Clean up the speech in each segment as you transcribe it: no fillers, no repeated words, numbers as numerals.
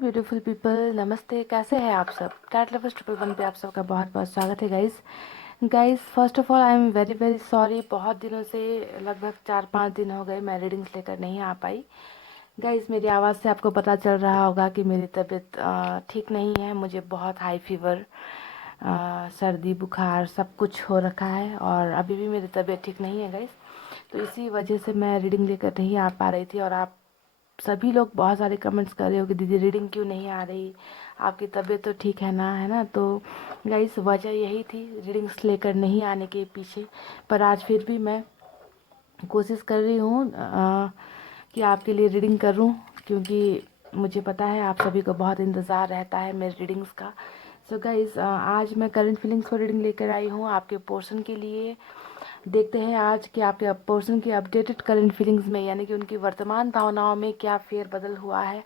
Beautiful people, नमस्ते। कैसे हैं आप सब? कैट लवर्स 111 पे आप सबका बहुत बहुत स्वागत है guys first of all I am very very sorry. बहुत दिनों से, लगभग 4-5 दिन हो गए मैं रीडिंग्स लेकर नहीं आ पाई। गाइस मेरी आवाज़ से आपको पता चल रहा होगा कि मेरी तबीयत ठीक नहीं है। मुझे बहुत हाई फीवर, सर्दी बुखार सब कुछ हो रखा है और अभी भी मेरी तबीयत ठीक नहीं है गाइस। तो इसी वजह से मैं रीडिंग लेकर नहीं आ पा रही थी और आप सभी लोग बहुत सारे कमेंट्स कर रहे हो कि दीदी रीडिंग क्यों नहीं आ रही, आपकी तबीयत तो ठीक है ना, है ना। तो गाइस वजह यही थी रीडिंग्स लेकर नहीं आने के पीछे। पर आज फिर भी मैं कोशिश कर रही हूँ कि आपके लिए रीडिंग करूँ, क्योंकि मुझे पता है आप सभी को बहुत इंतज़ार रहता है मेरे रीडिंग्स का। सो गाइस आज मैं करंट फीलिंग्स को रीडिंग लेकर आई हूँ आपके पोर्शन के लिए। देखते हैं आज कि आपके पर्सन की अपडेटेड करंट फीलिंग्स में, यानी कि उनकी वर्तमान भावनाओं में क्या फेरबदल हुआ है,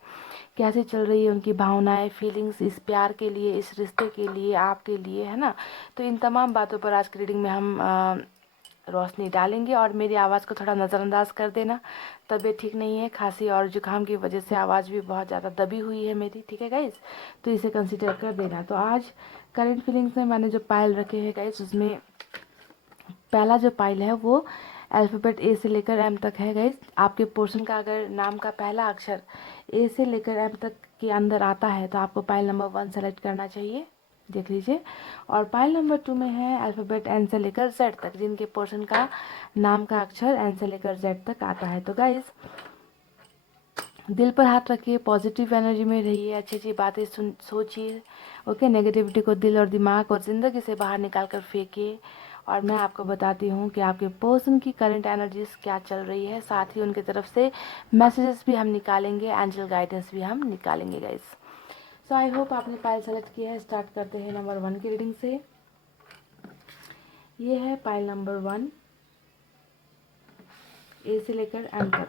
कैसे चल रही है उनकी भावनाएं, फीलिंग्स इस प्यार के लिए, इस रिश्ते के लिए, आपके लिए, है ना। तो इन तमाम बातों पर आज की रीडिंग में हम रोशनी डालेंगे। और मेरी आवाज़ को थोड़ा नज़रअंदाज कर देना, तबीयत ठीक नहीं है, खांसी और जुकाम की वजह से आवाज़ भी बहुत ज़्यादा दबी हुई है मेरी, ठीक है गाइस। तो इसे कंसिडर कर देना। तो आज करंट फीलिंग्स में मैंने जो पायल रखे हैं गाइस, उसमें पहला जो पाइल है वो अल्फ़ाबेट ए से लेकर एम तक है गाइस। आपके पोर्शन का अगर नाम का पहला अक्षर ए से लेकर एम तक के अंदर आता है तो आपको पाइल नंबर 1 सेलेक्ट करना चाहिए, देख लीजिए। और पाइल नंबर 2 में है अल्फ़ाबेट एन से लेकर जेड तक, जिनके पोर्शन का नाम का अक्षर एन से लेकर जेड तक आता है। तो गाइस दिल पर हाथ रखिए, पॉजिटिव एनर्जी में रहिए, अच्छी अच्छी बातें सोचिए, ओके। नेगेटिविटी को दिल और दिमाग और ज़िंदगी से बाहर निकाल कर फेंकिए। और मैं आपको बताती हूँ कि आपके पर्सन की करंट एनर्जीज क्या चल रही है, साथ ही उनकी तरफ से मैसेजेस भी हम निकालेंगे, एंजल गाइडेंस भी हम निकालेंगे गाइस। सो आई होप आपने पाइल सेलेक्ट किया है। स्टार्ट करते हैं नंबर 1 की रीडिंग से। ये है पाइल नंबर 1, ए से लेकर एम तक।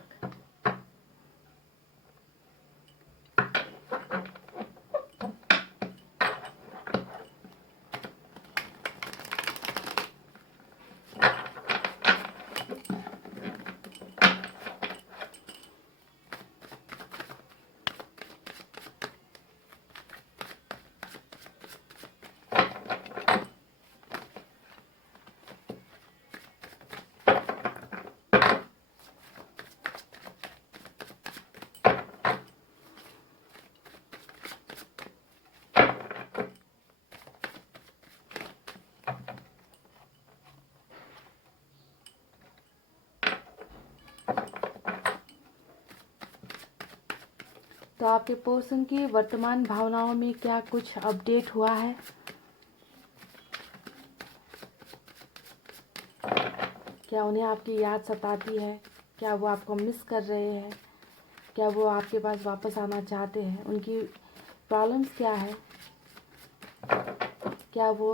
तो आपके पर्सन की वर्तमान भावनाओं में क्या कुछ अपडेट हुआ है? क्या उन्हें आपकी याद सताती है? क्या वो आपको मिस कर रहे हैं? क्या वो आपके पास वापस आना चाहते हैं? उनकी प्रॉब्लम्स क्या है? क्या वो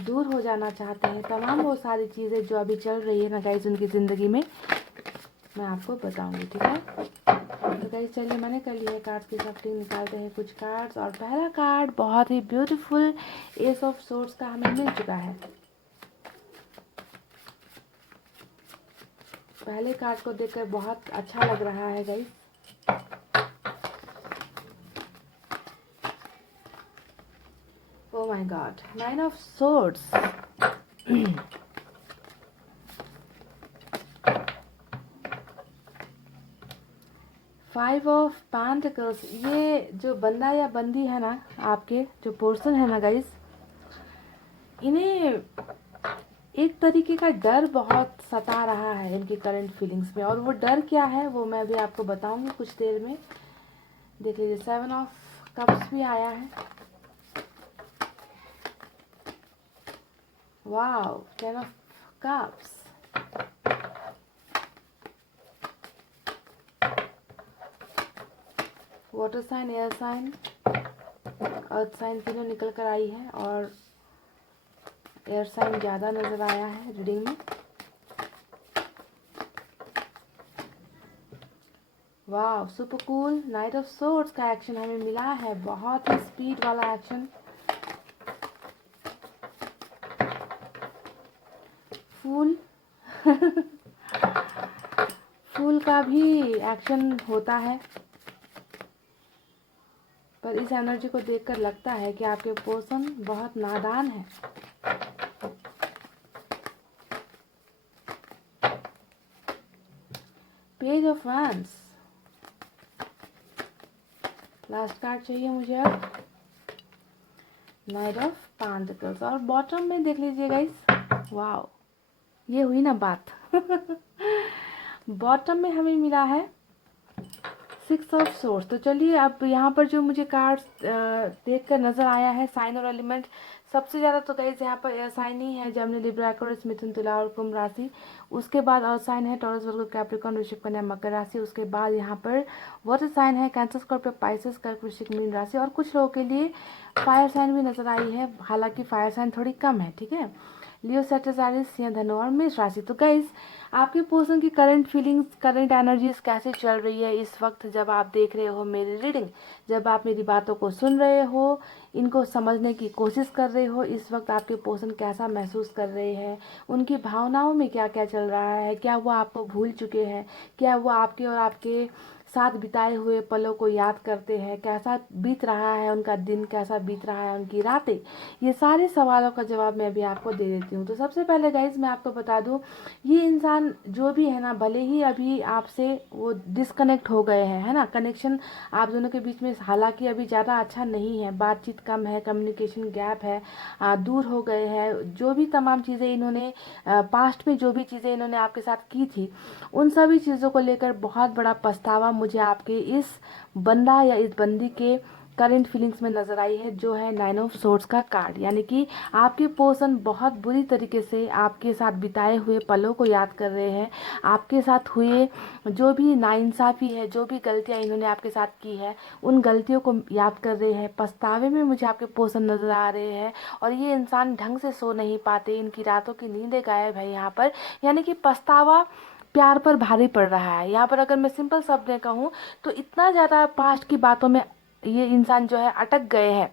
दूर हो जाना चाहते हैं? तमाम वो सारी चीज़ें जो अभी चल रही है ना गाइस उनकी ज़िंदगी में, मैं आपको बताऊंगी, ठीक है। तो गाइस चलिए, मैंने कर ली है कार्ड्स की शफलिंग, निकालते हैं कुछ कार्ड्स। और पहला कार्ड बहुत ही ब्यूटीफुल एस ऑफ सोर्ड्स का हमें मिल चुका है। पहले कार्ड को देखकर बहुत अच्छा लग रहा है guys. Oh my God, 9 of swords. 5 of pentacles. ये जो बंदा या बंदी है ना, आपके जो पर्सन है ना गाइस, इन्हें एक तरीके का डर बहुत सता रहा है इनकी करंट फीलिंग्स में। और वो डर क्या है वो मैं भी आपको बताऊंगी कुछ देर में। देख लीजिए, 7 ऑफ कप्स भी आया है। Wow, 10 of cups. Water sign, air sign, earth sign तीनों निकल कर आई है और एयर साइन ज़्यादा नज़र आया है रीडिंग में। वाह, super cool. Night of swords का एक्शन हमें मिला है, बहुत ही स्पीड वाला एक्शन। फूल फूल का भी एक्शन होता है। और इस एनर्जी को देखकर लगता है कि आपके पर्सन बहुत नादान है। Page of wands, last card चाहिए मुझे अब, नाइट ऑफ पेंटिकल्स। और बॉटम में देख लीजिए गाइस, वाओ, ये हुई ना बात। बॉटम में हमें मिला है 6 ऑफ सोर्स। तो चलिए अब यहाँ पर जो मुझे कार्ड्स देखकर नजर आया है, साइन और एलिमेंट, सबसे ज़्यादा तो गाइस यहाँ पर एयर साइन ही है, जेमिनी, लिब्रा, एक्वेरियस, मिथुन, तुला और कुंभ राशि। उसके बाद अर्थ साइन है टॉरस, वर्गो, कैप्रिकॉर्न, वृश्चिक, कन्या, मकर राशि। उसके बाद यहाँ पर वाटर साइन है कैंसर, स्कॉर्पियो, पाइसेस, कर्क, वृश्चिक, मीन राशि। और कुछ लोगों के लिए फायर साइन भी नजर आई है, हालांकि फायर साइन थोड़ी कम है, ठीक है। लियो, सैजिटेरियस, सिंह, धनु और मेष राशि। तो गाइस आपके पर्सन की करंट फीलिंग्स, करंट एनर्जीज कैसे चल रही है इस वक्त, जब आप देख रहे हो मेरी रीडिंग, जब आप मेरी बातों को सुन रहे हो, इनको समझने की कोशिश कर रहे हो, इस वक्त आपके पर्सन कैसा महसूस कर रहे हैं, उनकी भावनाओं में क्या क्या चल रहा है, क्या वो आपको भूल चुके हैं, क्या वो आपके और आपके साथ बिताए हुए पलों को याद करते हैं, कैसा बीत रहा है उनका दिन, कैसा बीत रहा है उनकी रातें। ये सारे सवालों का जवाब मैं अभी आपको दे देती हूँ। तो सबसे पहले गाइज मैं आपको बता दूँ, ये इंसान जो भी है ना, भले ही अभी आपसे वो डिस्कनेक्ट हो गए हैं, है ना, कनेक्शन आप दोनों के बीच में हालांकि अभी ज़्यादा अच्छा नहीं है, बातचीत कम है, कम्युनिकेशन गैप है, दूर हो गए हैं, जो भी तमाम चीज़ें इन्होंने पास्ट में जो भी चीज़ें इन्होंने आपके साथ की थी, उन सभी चीज़ों को लेकर बहुत बड़ा पछतावा मुझे आपके इस बंदा या इस बंदी के करंट फीलिंग्स में नजर आई है, जो है 9 ऑफ सोर्ड्स का कार्ड। यानी कि आपके पर्सन बहुत बुरी तरीके से आपके साथ बिताए हुए पलों को याद कर रहे हैं, आपके साथ हुए जो भी नाइंसाफ़ी है, जो भी गलतियां इन्होंने आपके साथ की है, उन गलतियों को याद कर रहे हैं, पछतावे में मुझे आपके पर्सन नजर आ रहे हैं। और ये इंसान ढंग से सो नहीं पाते, इनकी रातों की नींदें गायब है यहाँ पर। यानी कि पछतावा प्यार पर भारी पड़ रहा है यहाँ पर। अगर मैं सिंपल शब्द में कहूँ तो इतना ज़्यादा पास्ट की बातों में ये इंसान जो है अटक गए हैं,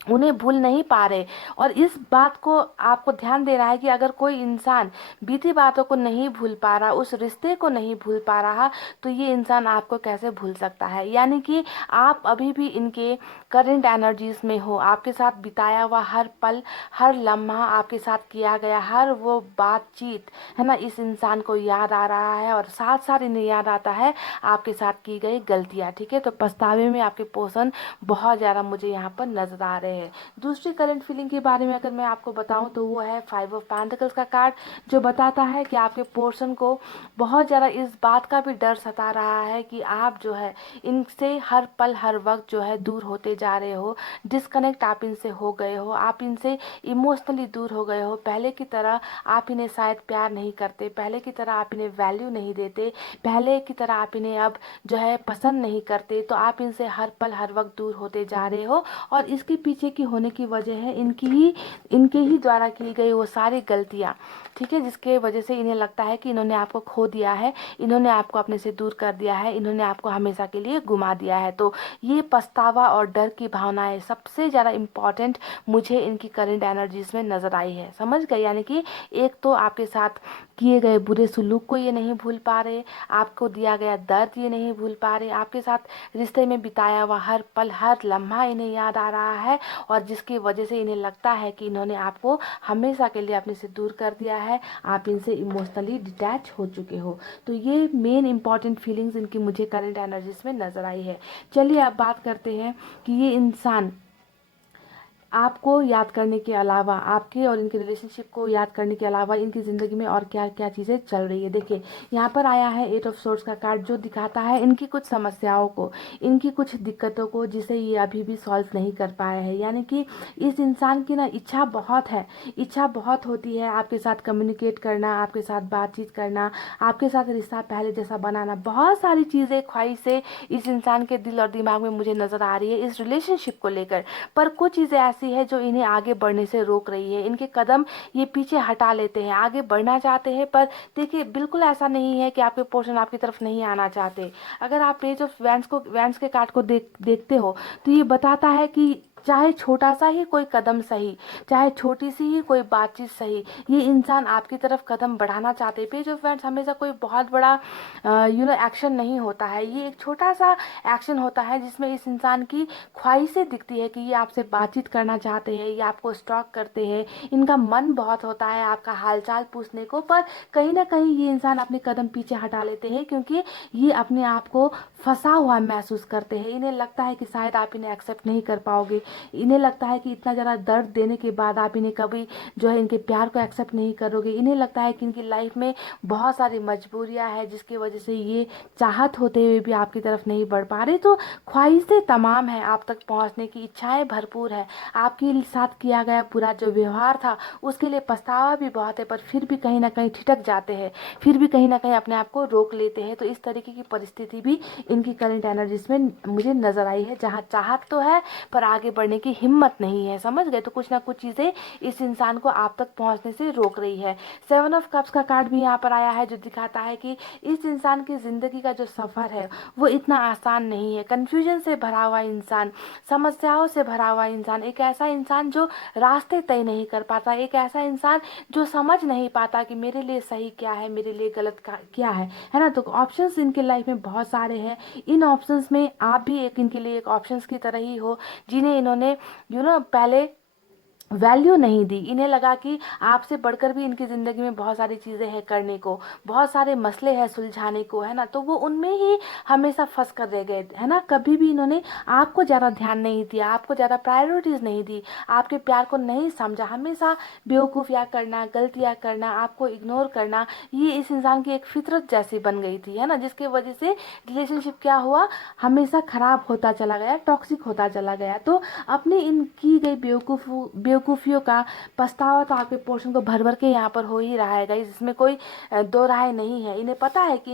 उन्हें भूल नहीं पा रहे। और इस बात को आपको ध्यान देना है कि अगर कोई इंसान बीती बातों को नहीं भूल पा रहा, उस रिश्ते को नहीं भूल पा रहा, तो ये इंसान आपको कैसे भूल सकता है। यानी कि आप अभी भी इनके करंट एनर्जीज में हो, आपके साथ बिताया हुआ हर पल, हर लम्हा, आपके साथ किया गया हर वो बातचीत, है ना, इस इंसान को याद आ रहा है। और साथ साथ इन्हें याद आता है आपके साथ की गई गलतियाँ, ठीक है। तो पछतावे में आपके पर्सन बहुत ज़्यादा मुझे यहाँ पर नजर आ रहे हैं। दूसरी करंट फीलिंग के बारे में अगर मैं आपको बताऊं तो वो है 5 ऑफ पेंटिकल्स का कार्ड, जो बताता है कि आपके पर्सन को बहुत ज़्यादा इस बात का भी डर सता रहा है कि आप जो है इनसे हर पल हर वक्त जो है दूर होते जा रहे हो, डिस्कनेक्ट आप इनसे हो गए हो, आप इनसे इमोशनली दूर हो गए हो। पहले की तरह आप इन्हें शायद प्यार नहीं करते, पहले की तरह आप इन्हें वैल्यू नहीं देते, पहले की तरह आप इन्हें अब जो है पसंद नहीं करते। तो आप इनसे हर पल हर वक्त दूर होते जा रहे हो। और इसके पीछे की होने की वजह है इनके ही द्वारा की गई वो सारी गलतियाँ, ठीक है, जिसके वजह से इन्हें लगता है कि इन्होंने आपको खो दिया है, इन्होंने आपको अपने से दूर कर दिया है, इन्होंने आपको हमेशा के लिए गुमा दिया है। तो ये पछतावा और डर की भावनाएं सबसे ज़्यादा इम्पॉर्टेंट मुझे इनकी करंट एनर्जीज में नज़र आई है, समझ गए। यानी कि एक तो आपके साथ किए गए बुरे सुलूक को ये नहीं भूल पा रहे, आपको दिया गया दर्द ये नहीं भूल पा रहे, आपके साथ रिश्ते में बिताया हुआ हर पल हर लम्हा इन्हें याद आ रहा है। और जिसकी वजह से इन्हें लगता है कि इन्होंने आपको हमेशा के लिए अपने से दूर कर दिया है, आप इनसे इमोशनली डिटैच हो चुके हो। तो ये मेन इंपॉर्टेंट फीलिंग्स इनकी मुझे करंट एनर्जीज में नजर आई है। चलिए अब बात करते हैं कि ये इंसान आपको याद करने के अलावा, आपके और इनके रिलेशनशिप को याद करने के अलावा इनकी ज़िंदगी में और क्या क्या चीज़ें चल रही है। देखिए यहाँ पर आया है 8 ऑफ सोर्ड्स का कार्ड, जो दिखाता है इनकी कुछ समस्याओं को, इनकी कुछ दिक्कतों को, जिसे ये अभी भी सॉल्व नहीं कर पाए हैं। यानी कि इस इंसान की ना इच्छा बहुत है, इच्छा बहुत होती है आपके साथ कम्युनिकेट करना, आपके साथ बातचीत करना, आपके साथ रिश्ता पहले जैसा बनाना, बहुत सारी चीज़ें, ख्वाहिशें इस इंसान के दिल और दिमाग में मुझे नज़र आ रही है इस रिलेशनशिप को लेकर। पर कुछ चीज़ें ऐसी है जो इन्हें आगे बढ़ने से रोक रही है, इनके कदम ये पीछे हटा लेते हैं, आगे बढ़ना चाहते हैं। पर देखिए बिल्कुल ऐसा नहीं है कि आपके पोर्शन आपकी तरफ नहीं आना चाहते। अगर आप पेज ऑफ वैंड्स के कार्ड को देखते हो तो ये बताता है कि चाहे छोटा सा ही कोई कदम सही, चाहे छोटी सी ही कोई बातचीत सही, ये इंसान आपकी तरफ कदम बढ़ाना चाहते हैं। पेज ऑफ फ्रेंड्स हमेशा कोई बहुत बड़ा एक्शन नहीं होता है, ये एक छोटा सा एक्शन होता है जिसमें इस इंसान की ख्वाहिशें दिखती है कि ये आपसे बातचीत करना चाहते हैं, ये आपको स्टॉक करते हैं, इनका मन बहुत होता है आपका हालचाल पूछने को, पर कहीं ना कहीं ये इंसान अपने कदम पीछे हटा लेते हैं क्योंकि ये अपने आप को फंसा हुआ महसूस करते हैं। इन्हें लगता है कि शायद आप इन्हें एक्सेप्ट नहीं कर पाओगे, इन्हें लगता है कि इतना ज़्यादा दर्द देने के बाद आप इन्हें कभी जो है इनके प्यार को एक्सेप्ट नहीं करोगे। इन्हें लगता है कि इनकी लाइफ में बहुत सारी मजबूरियां हैं जिसकी वजह से ये चाहत होते हुए भी आपकी तरफ नहीं बढ़ पा रहे। तो ख्वाहिशें तमाम है, आप तक पहुंचने की इच्छाएं भरपूर है, आपके साथ किया गया पूरा जो व्यवहार था उसके लिए पछतावा भी बहुत है, पर फिर भी कहीं ना कहीं ठिठक जाते हैं, फिर भी कहीं ना कहीं अपने आप को रोक लेते हैं। तो इस तरीके की परिस्थिति भी इनकी करंट एनर्जीज में मुझे नजर आई है, जहाँ चाहत तो है पर आगे बढ़ने की हिम्मत नहीं है। समझ गए? तो कुछ ना कुछ चीजें इस इंसान को आप तक पहुंचने से रोक रही है। 7 ऑफ कप्स का कार्ड भी यहाँ पर आया है जो दिखाता है कि इस इंसान की जिंदगी का जो सफर है वो इतना आसान नहीं है। कंफ्यूजन से भरा हुआ इंसान, समस्याओं से भरा हुआ इंसान, एक ऐसा इंसान जो रास्ते तय नहीं कर पाता, एक ऐसा इंसान जो समझ नहीं पाता कि मेरे लिए सही क्या है, मेरे लिए गलत क्या है ना। तो ऑप्शंस इनके लाइफ में बहुत सारे हैं, इन ऑप्शंस में आप भी एक इनके लिए एक ऑप्शंस की तरह ही हो जिन्हें इन्होंने पहले वैल्यू नहीं दी। इन्हें लगा कि आपसे बढ़कर भी इनकी ज़िंदगी में बहुत सारी चीज़ें हैं करने को, बहुत सारे मसले हैं सुलझाने को, है ना। तो वो उनमें ही हमेशा फंस कर रह गए, है ना। कभी भी इन्होंने आपको ज़्यादा ध्यान नहीं दिया, आपको ज़्यादा प्रायोरिटीज़ नहीं दी, आपके प्यार को नहीं समझा। हमेशा बेवकूफ़ियाँ करना, गलतियाँ करना, आपको इग्नोर करना, ये इस इंसान की एक फितरत जैसी बन गई थी, है ना। जिसकी वजह से रिलेशनशिप क्या हुआ, हमेशा ख़राब होता चला गया, टॉक्सिक होता चला गया। तो अपनी इन की गई बेवकूफ़ियों का पछतावा तो आपके पोर्शन को भर भर के यहाँ पर हो ही रहा है गाइस, इसमें कोई दो राय नहीं है। इन्हें पता है कि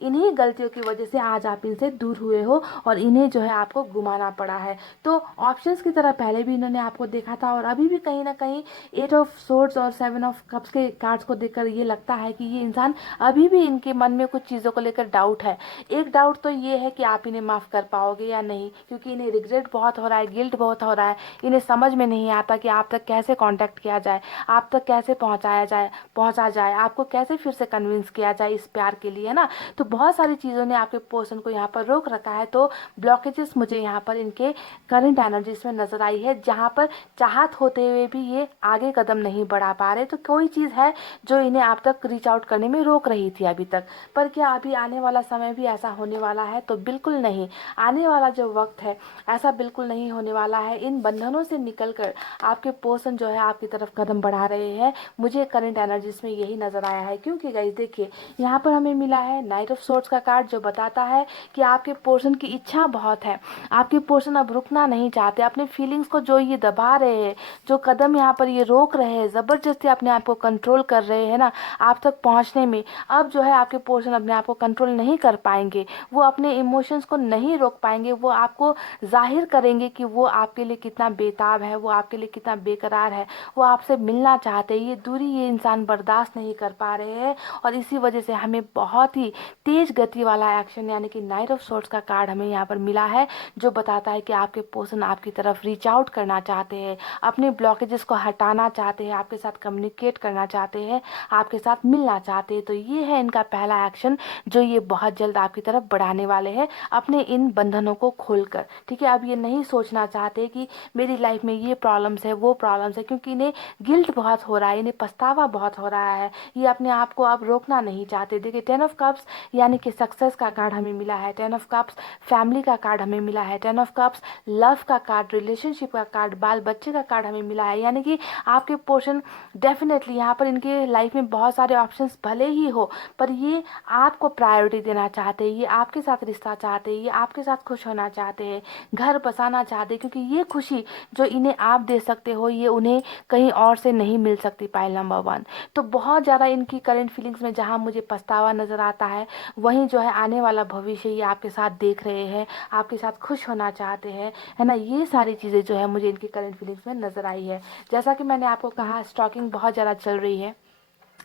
इन्हीं गलतियों की वजह से आज आप इनसे दूर हुए हो और इन्हें जो है आपको गुमाना पड़ा है। तो ऑप्शंस की तरह पहले भी इन्होंने आपको देखा था और अभी भी कहीं ना कहीं 8 ऑफ सोर्ड्स और 7 ऑफ कप्स के कार्ड्स को देखकर ये लगता है कि ये इंसान अभी भी इनके मन में कुछ चीज़ों को लेकर डाउट है। एक डाउट तो ये है कि आप इन्हें माफ़ कर पाओगे या नहीं, क्योंकि इन्हें रिग्रेट बहुत हो रहा है, गिल्ट बहुत हो रहा है। इन्हें समझ में नहीं आता कि आप तक कैसे कांटेक्ट किया जाए, आप तक कैसे पहुंचा जाए, आपको कैसे फिर से कन्विंस किया जाए इस प्यार के लिए, है ना। तो बहुत सारी चीज़ों ने आपके पर्सन को यहाँ पर रोक रखा है। तो ब्लॉकेजेस मुझे यहाँ पर इनके करंट एनर्जीज में नजर आई है, जहाँ पर चाहत होते हुए भी ये आगे कदम नहीं बढ़ा पा रहे। तो कोई चीज़ है जो इन्हें आप तक रीच आउट करने में रोक रही थी अभी तक। पर क्या अभी आने वाला समय भी ऐसा होने वाला है? तो बिल्कुल नहीं। आने वाला जो वक्त है ऐसा बिल्कुल नहीं होने वाला है। इन बंधनों से निकलकर आपके पर्सन जो है आपकी तरफ कदम बढ़ा रहे हैं, मुझे करंट एनर्जीज में यही नजर आया है। क्योंकि गाइस देखिए, यहाँ पर हमें मिला है नाइट ऑफ सोर्ड्स का कार्ड जो बताता है कि आपके पर्सन की इच्छा बहुत है, आपके पर्सन अब रुकना नहीं चाहते, अपने फीलिंग्स को जो ये दबा रहे हैं, जो कदम यहाँ पर ये रोक रहे हैं, जबरदस्ती अपने आप को कंट्रोल कर रहे हैं ना आप तक पहुँचने में, अब जो है आपके पर्सन अपने आप को कंट्रोल नहीं कर पाएंगे, वो अपने इमोशंस को नहीं रोक पाएंगे, वो आपको जाहिर करेंगे कि वो आपके लिए कितना बेताब है, वो आपके लिए कितना बेकरार है, वो आपसे मिलना चाहते हैं। ये दूरी ये इंसान बर्दाश्त नहीं कर पा रहे हैं और इसी वजह से हमें बहुत ही तेज गति वाला एक्शन यानी कि नाइट ऑफ सोर्ड्स का कार्ड हमें यहाँ पर मिला है, जो बताता है कि आपके पर्सन आपकी तरफ रीच आउट करना चाहते हैं, अपने ब्लॉकेजेस को हटाना चाहते हैं, आपके साथ कम्युनिकेट करना चाहते हैं, आपके साथ मिलना चाहते हैं। तो ये है इनका पहला एक्शन जो ये बहुत जल्द आपकी तरफ बढ़ाने वाले हैं, अपने इन बंधनों को खोलकर। ठीक है, अब ये नहीं सोचना चाहते कि मेरी लाइफ में ये प्रॉब्लम्स है, वो प्रॉब्लम्स है, क्योंकि इन्हें गिल्ट बहुत हो रहा है, इन्हें पछतावा बहुत हो रहा है, ये अपने आप को अब रोकना नहीं चाहते। देखिए 10 ऑफ कप्स यानी कि सक्सेस का कार्ड हमें मिला है, 10 ऑफ कप्स फैमिली का कार्ड हमें मिला है, 10 ऑफ कप्स लव का कार्ड, रिलेशनशिप का कार्ड, बाल बच्चे का कार्ड हमें मिला है। यानी कि आपके पोर्शन डेफिनेटली यहाँ पर इनके लाइफ में बहुत सारे ऑप्शंस भले ही हो, पर ये आपको प्रायोरिटी देना चाहते हैं, ये आपके साथ रिश्ता चाहते हैं, ये आपके साथ खुश होना चाहते हैं, घर बसाना चाहते हैं, क्योंकि ये खुशी जो इन्हें आप दे सकते हो ये उन्हें कहीं और से नहीं मिल सकती। पाइल नंबर 1 तो बहुत ज़्यादा इनकी करंट फीलिंग्स में जहाँ मुझे पछतावा नज़र आता है, वहीं जो है आने वाला भविष्य ये आपके साथ देख रहे हैं, आपके साथ खुश होना चाहते हैं, है ना। ये सारी चीज़ें जो है मुझे इनकी करंट फीलिंग्स में नज़र आई है। जैसा कि मैंने आपको कहा, स्टॉकिंग बहुत ज़्यादा चल रही है,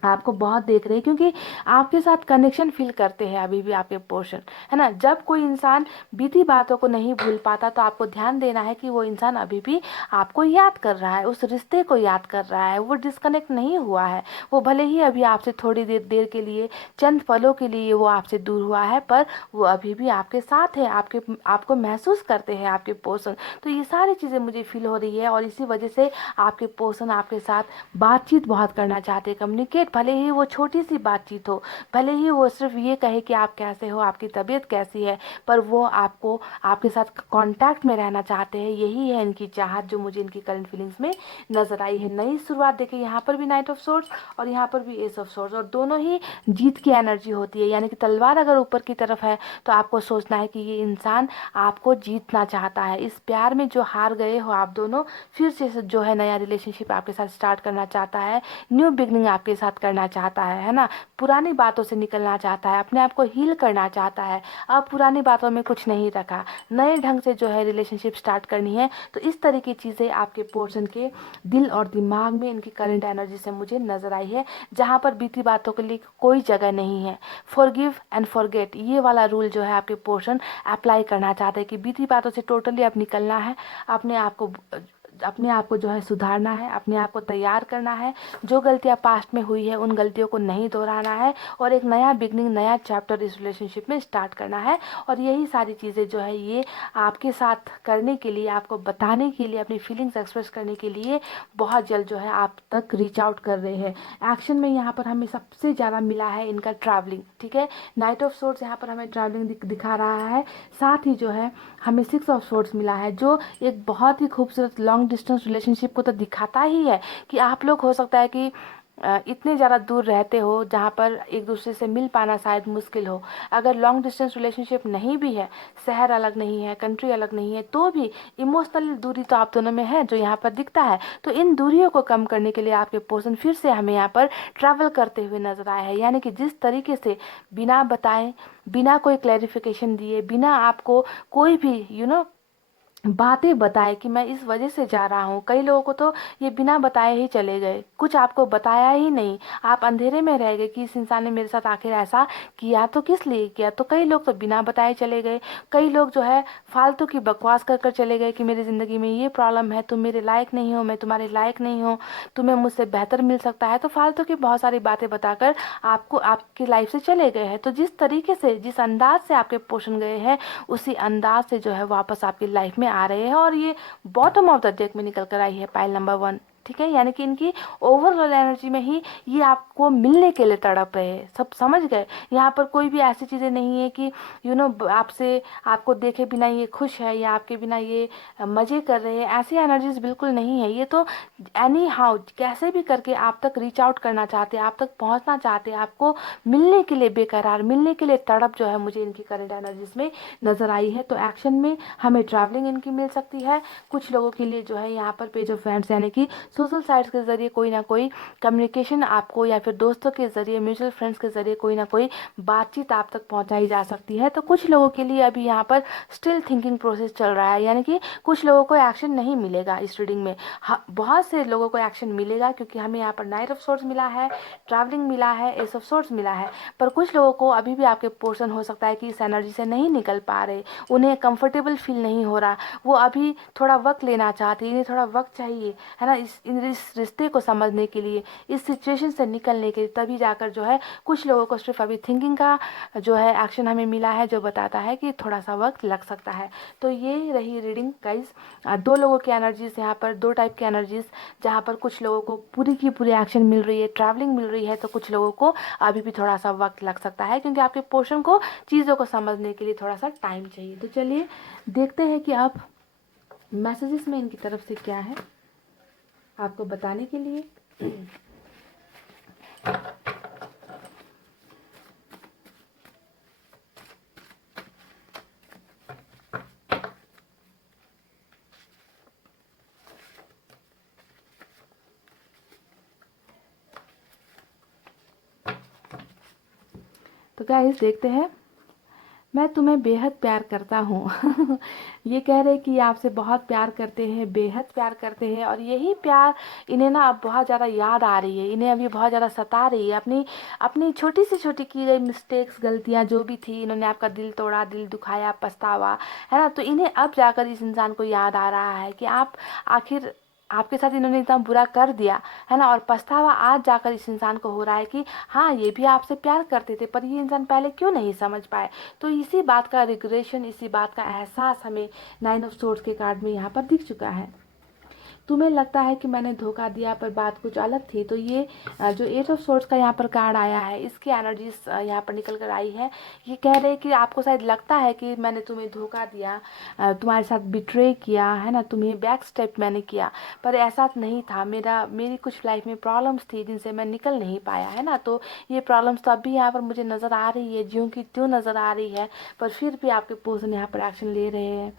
आपको बहुत देख रहे हैं, क्योंकि आपके साथ कनेक्शन फील करते हैं अभी भी आपके पोर्शन, है ना। जब कोई इंसान बीती बातों को नहीं भूल पाता तो आपको ध्यान देना है कि वो इंसान अभी भी आपको याद कर रहा है, उस रिश्ते को याद कर रहा है, वो डिस्कनेक्ट नहीं हुआ है। वो भले ही अभी आपसे थोड़ी देर देर के लिए, चंद पलों के लिए वो आपसे दूर हुआ है, पर वो अभी भी आपके साथ है, आपको महसूस करते हैं आपके पोर्शन। तो ये सारी चीज़ें मुझे फील हो रही है, और इसी वजह से आपके पोर्शन आपके साथ बातचीत बहुत करना चाहते हैं, कम्युनिकेट, भले ही वो छोटी सी बातचीत हो, भले ही वो सिर्फ ये कहे कि आप कैसे हो, आपकी तबीयत कैसी है, पर वो आपको आपके साथ कांटेक्ट में रहना चाहते हैं। यही है इनकी चाहत जो मुझे इनकी करंट फीलिंग्स में नजर आई है। नई शुरुआत देखिए, यहाँ पर भी नाइट ऑफ सोर्ड्स और यहाँ पर भी एस ऑफ सोर्ड्स, और दोनों ही जीत की एनर्जी होती है। यानी कि तलवार अगर ऊपर की तरफ है तो आपको सोचना है कि ये इंसान आपको जीतना चाहता है। इस प्यार में जो हार गए हो आप दोनों, फिर से जो है नया रिलेशनशिप आपके साथ स्टार्ट करना चाहता है, न्यू बिगनिंग आपके साथ करना चाहता है ना। पुरानी बातों से निकलना चाहता है, अपने आप को हील करना चाहता है। अब पुरानी बातों में कुछ नहीं रखा, नए ढंग से जो है रिलेशनशिप स्टार्ट करनी है। तो इस तरह की चीज़ें आपके पोर्शन के दिल और दिमाग में इनकी करंट एनर्जी से मुझे नजर आई है, जहाँ पर बीती बातों के लिए कोई जगह नहीं है। फॉरगिव एंड फॉरगेट, ये वाला रूल जो है आपके पोर्शन अप्लाई करना चाहते हैं कि बीती बातों से टोटली अब निकलना है, अपने आप को जो है सुधारना है, अपने आप को तैयार करना है, जो गलतियां पास्ट में हुई है उन गलतियों को नहीं दोहराना है, और एक नया बिगनिंग, नया चैप्टर इस रिलेशनशिप में स्टार्ट करना है। और यही सारी चीज़ें जो है ये आपके साथ करने के लिए, आपको बताने के लिए, अपनी फीलिंग्स एक्सप्रेस करने के लिए बहुत जल्द जो है आप तक रीच आउट कर रहे हैं। एक्शन में यहाँ पर हमें सबसे ज़्यादा मिला है इनका ट्रैवलिंग, ठीक है। नाइट ऑफ सोर्ड्स यहाँ पर हमें ट्रैवलिंग दिखा रहा है, साथ ही जो है हमें सिक्स ऑफ सोर्ड्स मिला है, जो एक बहुत ही खूबसूरत लॉन्ग डिस्टेंस रिलेशनशिप को तो दिखाता ही है कि आप लोग हो सकता है कि इतने ज़्यादा दूर रहते हो जहाँ पर एक दूसरे से मिल पाना शायद मुश्किल हो। अगर लॉन्ग डिस्टेंस रिलेशनशिप नहीं भी है, शहर अलग नहीं है, कंट्री अलग नहीं है, तो भी इमोशनल दूरी तो आप दोनों में है जो यहाँ पर दिखता है। तो इन दूरियों को कम करने के लिए आपके पर्सन फिर से हमें यहाँ पर ट्रैवल करते हुए नजर आए हैं। यानी कि जिस तरीके से बिना बताए, बिना कोई क्लैरिफिकेशन दिए, बिना आपको कोई भी बातें बताए कि मैं इस वजह से जा रहा हूँ। कई लोगों को तो ये बिना बताए ही चले गए, कुछ आपको बताया ही नहीं, आप अंधेरे में रह गए कि इस इंसान ने मेरे साथ आखिर ऐसा किया तो किस लिए किया। तो कई लोग तो बिना बताए चले गए, कई लोग जो है फालतू की बकवास कर कर चले गए कि मेरी ज़िंदगी में ये प्रॉब्लम है, तुम मेरे लायक नहीं हो, मैं तुम्हारे लायक नहीं हूँ, तुम्हें मुझसे बेहतर मिल सकता है। तो फालतू की बहुत सारी बातें बताकर आपको आपकी लाइफ से चले गए हैं। तो जिस तरीके से, जिस अंदाज से आपके पोषण गए हैं, उसी अंदाज से जो है वापस आपकी लाइफ में आ रहे हैं। और ये बॉटम ऑफ द डेक में निकल कर आई है पाइल नंबर 1, ठीक है। यानी कि इनकी ओवरऑल एनर्जी में ही ये आपको मिलने के लिए तड़प रहे हैं, सब समझ गए। यहाँ पर कोई भी ऐसी चीज़ें नहीं है कि आपसे, आपको देखे बिना ये खुश है या आपके बिना ये मज़े कर रहे हैं, ऐसी एनर्जीज बिल्कुल नहीं है। ये तो एनी हाउ कैसे भी करके आप तक रीच आउट करना चाहते हैं, आप तक पहुँचना चाहते हैं, आपको मिलने के लिए बेकरार, मिलने के लिए तड़प जो है मुझे इनकी करंट एनर्जीज में नज़र आई है। तो एक्शन में हमें ट्रैवलिंग इनकी मिल सकती है। कुछ लोगों के लिए जो है यहाँ पर पेज ऑफ फ्रेंड्स, यानी कि सोशल साइट्स के ज़रिए कोई ना कोई कम्युनिकेशन आपको, या फिर दोस्तों के ज़रिए, म्यूचुअल फ्रेंड्स के ज़रिए कोई ना कोई बातचीत आप तक पहुँचाई जा सकती है। तो कुछ लोगों के लिए अभी यहाँ पर स्टिल थिंकिंग प्रोसेस चल रहा है, यानी कि कुछ लोगों को एक्शन नहीं मिलेगा इस रीडिंग में। बहुत से लोगों को एक्शन मिलेगा, क्योंकि हमें यहाँ पर नाइट ऑफ सोर्ड्स मिला है, ट्रैवलिंग मिला है, एस ऑफ सोर्ड्स मिला है। पर कुछ लोगों को अभी भी आपके पोर्शन हो सकता है कि इस एनर्जी से नहीं निकल पा रहे, उन्हें कंफर्टेबल फील नहीं हो रहा, वो अभी थोड़ा वक्त लेना चाहते हैं, इन्हें थोड़ा वक्त चाहिए, है ना, इस रिश्ते को समझने के लिए, इस सिचुएशन से निकलने के लिए। तभी जाकर जो है कुछ लोगों को सिर्फ अभी थिंकिंग का जो है एक्शन हमें मिला है, जो बताता है कि थोड़ा सा वक्त लग सकता है। तो ये रही रीडिंग गाइज, दो लोगों की एनर्जीज, यहाँ पर दो टाइप की एनर्जीज, जहाँ पर कुछ लोगों को पूरी की पूरी एक्शन मिल रही है, ट्रैवलिंग मिल रही है, तो कुछ लोगों को अभी भी थोड़ा सा वक्त लग सकता है, क्योंकि आपके पोर्शन को चीज़ों को समझने के लिए थोड़ा सा टाइम चाहिए। तो चलिए देखते हैं कि आप मैसेजेस में इनकी तरफ से क्या है आपको बताने के लिए। तो गाइस देखते हैं मैं तुम्हें बेहद प्यार करता हूँ। ये कह रहे कि ये आपसे बहुत प्यार करते हैं, बेहद प्यार करते हैं, और यही प्यार इन्हें ना अब बहुत ज़्यादा याद आ रही है, इन्हें अभी बहुत ज़्यादा सता रही है। अपनी अपनी छोटी से छोटी की गई मिस्टेक्स, गलतियाँ जो भी थी, इन्होंने आपका दिल तोड़ा, दिल दुखाया, पछतावा, है ना। तो इन्हें अब जाकर इस इंसान को याद आ रहा है कि आप आखिर आपके साथ इन्होंने इतना बुरा कर दिया, है ना। और पछतावा आज जाकर इस इंसान को हो रहा है कि हाँ, ये भी आपसे प्यार करते थे, पर ये इंसान पहले क्यों नहीं समझ पाए। तो इसी बात का रिग्रेशन, इसी बात का एहसास हमें नाइन ऑफ सोर्ड्स के कार्ड में यहाँ पर दिख चुका है। तुम्हें लगता है कि मैंने धोखा दिया, पर बात कुछ अलग थी। तो ये जो एट ऑफ सोर्ड्स का यहाँ पर कार्ड आया है, इसकी एनर्जीज यहाँ पर निकल कर आई है। ये कह रहे हैं कि आपको शायद लगता है कि मैंने तुम्हें धोखा दिया, तुम्हारे साथ बिट्रे किया, है ना, तुम्हें बैक स्टेप मैंने किया, पर ऐसा नहीं था। मेरी कुछ लाइफ में प्रॉब्लम्स थी जिनसे मैं निकल नहीं पाया, है ना। तो ये प्रॉब्लम्स तो अभी यहाँ पर मुझे नज़र आ रही है, ज्यों की त्यों नज़र आ रही है, पर फिर भी आपके पर्सन यहाँ पर एक्शन ले रहे हैं।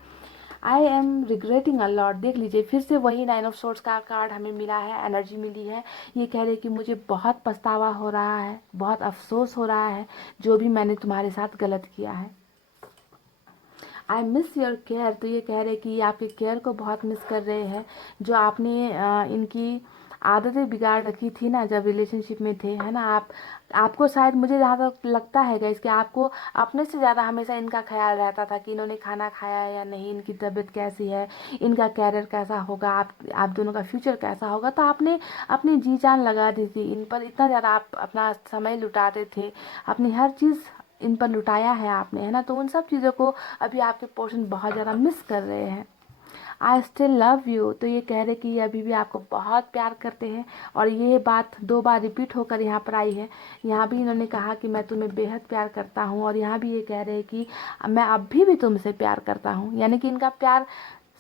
I am regretting a lot. देख लीजिए, फिर से वही नाइन ऑफ सोर्ड्स का कार्ड हमें मिला है, एनर्जी मिली है। ये कह रहे कि मुझे बहुत पछतावा हो रहा है, बहुत अफसोस हो रहा है जो भी मैंने तुम्हारे साथ गलत किया है। I miss your care. तो ये कह रहे कि ये आपके केयर को बहुत मिस कर रहे हैं, जो आपने इनकी आदतें बिगाड़ रखी थी ना जब रिलेशनशिप में थे, है ना। आपको शायद, मुझे जहाँ तक लगता है गाइस, कि आपको अपने से ज़्यादा हमेशा इनका ख्याल रहता था कि इन्होंने खाना खाया है या नहीं, इनकी तबीयत कैसी है, इनका कैरियर कैसा होगा, आप दोनों का फ्यूचर कैसा होगा। तो आपने अपनी जी जान लगा दी थी इन पर, इतना ज़्यादा आप अपना समय लुटाते थे, अपनी हर चीज़ इन पर लुटाया है आपने, है ना। तो उन सब चीज़ों को अभी आपके पोर्शन बहुत ज़्यादा मिस कर रहे हैं। I still love you. तो ये कह रहे कि ये अभी भी आपको बहुत प्यार करते हैं, और ये बात 2 बार रिपीट होकर यहाँ पर आई है। यहाँ भी इन्होंने कहा कि मैं तुम्हें बेहद प्यार करता हूँ, और यहाँ भी ये कह रहे हैं कि मैं अभी भी तुमसे प्यार करता हूँ। यानी कि इनका प्यार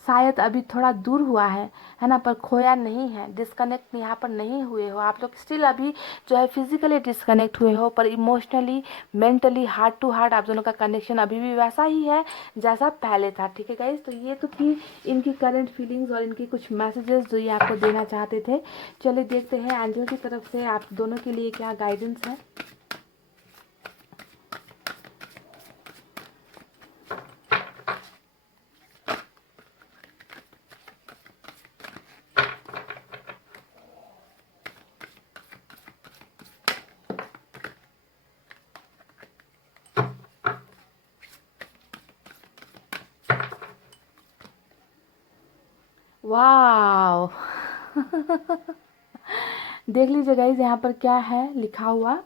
शायद अभी थोड़ा दूर हुआ है ना, पर खोया नहीं है। डिस्कनेक्ट यहाँ पर नहीं हुए हो आप लोग, स्टिल अभी जो है फिजिकली डिस्कनेक्ट हुए हो, पर emotionally, mentally, heart to heart आप दोनों का कनेक्शन अभी भी वैसा ही है जैसा पहले था। ठीक है गाइज, तो ये तो थी इनकी करंट फीलिंग्स और इनकी कुछ मैसेजेस जो ये आपको देना चाहते थे। चलिए देखते हैं एंजल की तरफ से आप दोनों के लिए क्या गाइडेंस है। वाओ। देख लीजिए गाइज, यहाँ पर क्या है लिखा हुआ,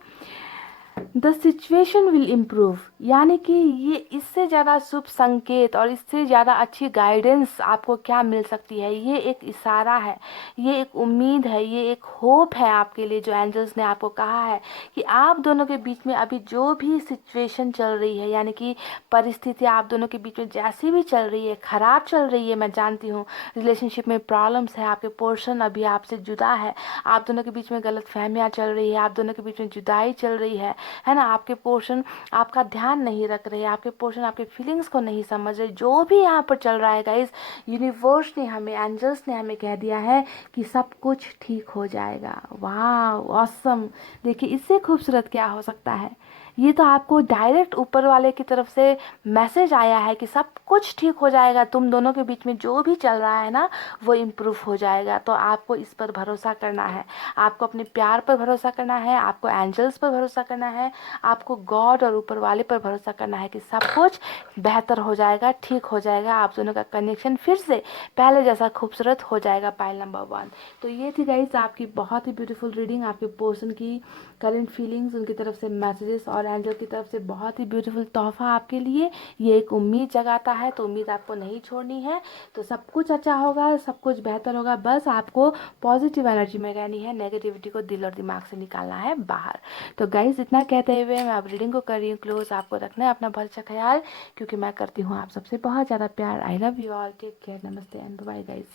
द सिचुएशन विल इम्प्रूव। यानी कि ये इससे ज़्यादा शुभ संकेत और इससे ज़्यादा अच्छी गाइडेंस आपको क्या मिल सकती है। ये एक इशारा है, ये एक उम्मीद है, ये एक होप है आपके लिए, जो एंजल्स ने आपको कहा है कि आप दोनों के बीच में अभी जो भी सिचुएशन चल रही है, यानी कि परिस्थिति आप दोनों के बीच में जैसी भी चल रही है, ख़राब चल रही है, मैं जानती हूँ रिलेशनशिप में प्रॉब्लम्स है, आपके पोर्शन अभी आपसे जुदा है, आप दोनों के बीच में गलत फहमियाँ चल रही है, आप दोनों के बीच में जुदाई चल रही है ना। आपके पोर्शन आपका ध्यान नहीं रख रहे, आपके पोर्शन आपके फीलिंग्स को नहीं समझ रहे। जो भी यहाँ पर चल रहा है गाइस, यूनिवर्स ने हमें, एंजल्स ने हमें कह दिया है कि सब कुछ ठीक हो जाएगा। वाह, ऑसम। देखिए, इससे खूबसूरत क्या हो सकता है। ये तो आपको डायरेक्ट ऊपर वाले की तरफ से मैसेज आया है कि सब कुछ ठीक हो जाएगा, तुम दोनों के बीच में जो भी चल रहा है ना वो इम्प्रूव हो जाएगा। तो आपको इस पर भरोसा करना है, आपको अपने प्यार पर भरोसा करना है, आपको एंजल्स पर भरोसा करना है, आपको गॉड और ऊपर वाले पर भरोसा करना है कि सब कुछ बेहतर हो जाएगा, ठीक हो जाएगा। आप दोनों का कनेक्शन फिर से पहले जैसा खूबसूरत हो जाएगा। Pile number 1। तो ये थी गाइस आपकी बहुत ही ब्यूटीफुल रीडिंग, आपके पर्सन की करंट फीलिंग्स, उनकी तरफ से मैसेजेस और एंजल की तरफ से बहुत ही ब्यूटीफुल तोहफा आपके लिए। ये एक उम्मीद जगाता है, तो उम्मीद आपको नहीं छोड़नी है। तो सब कुछ अच्छा होगा, सब कुछ बेहतर होगा, बस आपको पॉजिटिव एनर्जी में रहनी है, नेगेटिविटी को दिल और दिमाग से निकालना है बाहर। तो गाइज, इतना कहते हुए मैं अब रीडिंग को कर रही हूँ क्लोज। आपको रखना है अपना बहुत अच्छा ख्याल, क्योंकि मैं करती हूँ आप सबसे बहुत ज़्यादा प्यार। I love you all, take care, नमस्ते and bye guys.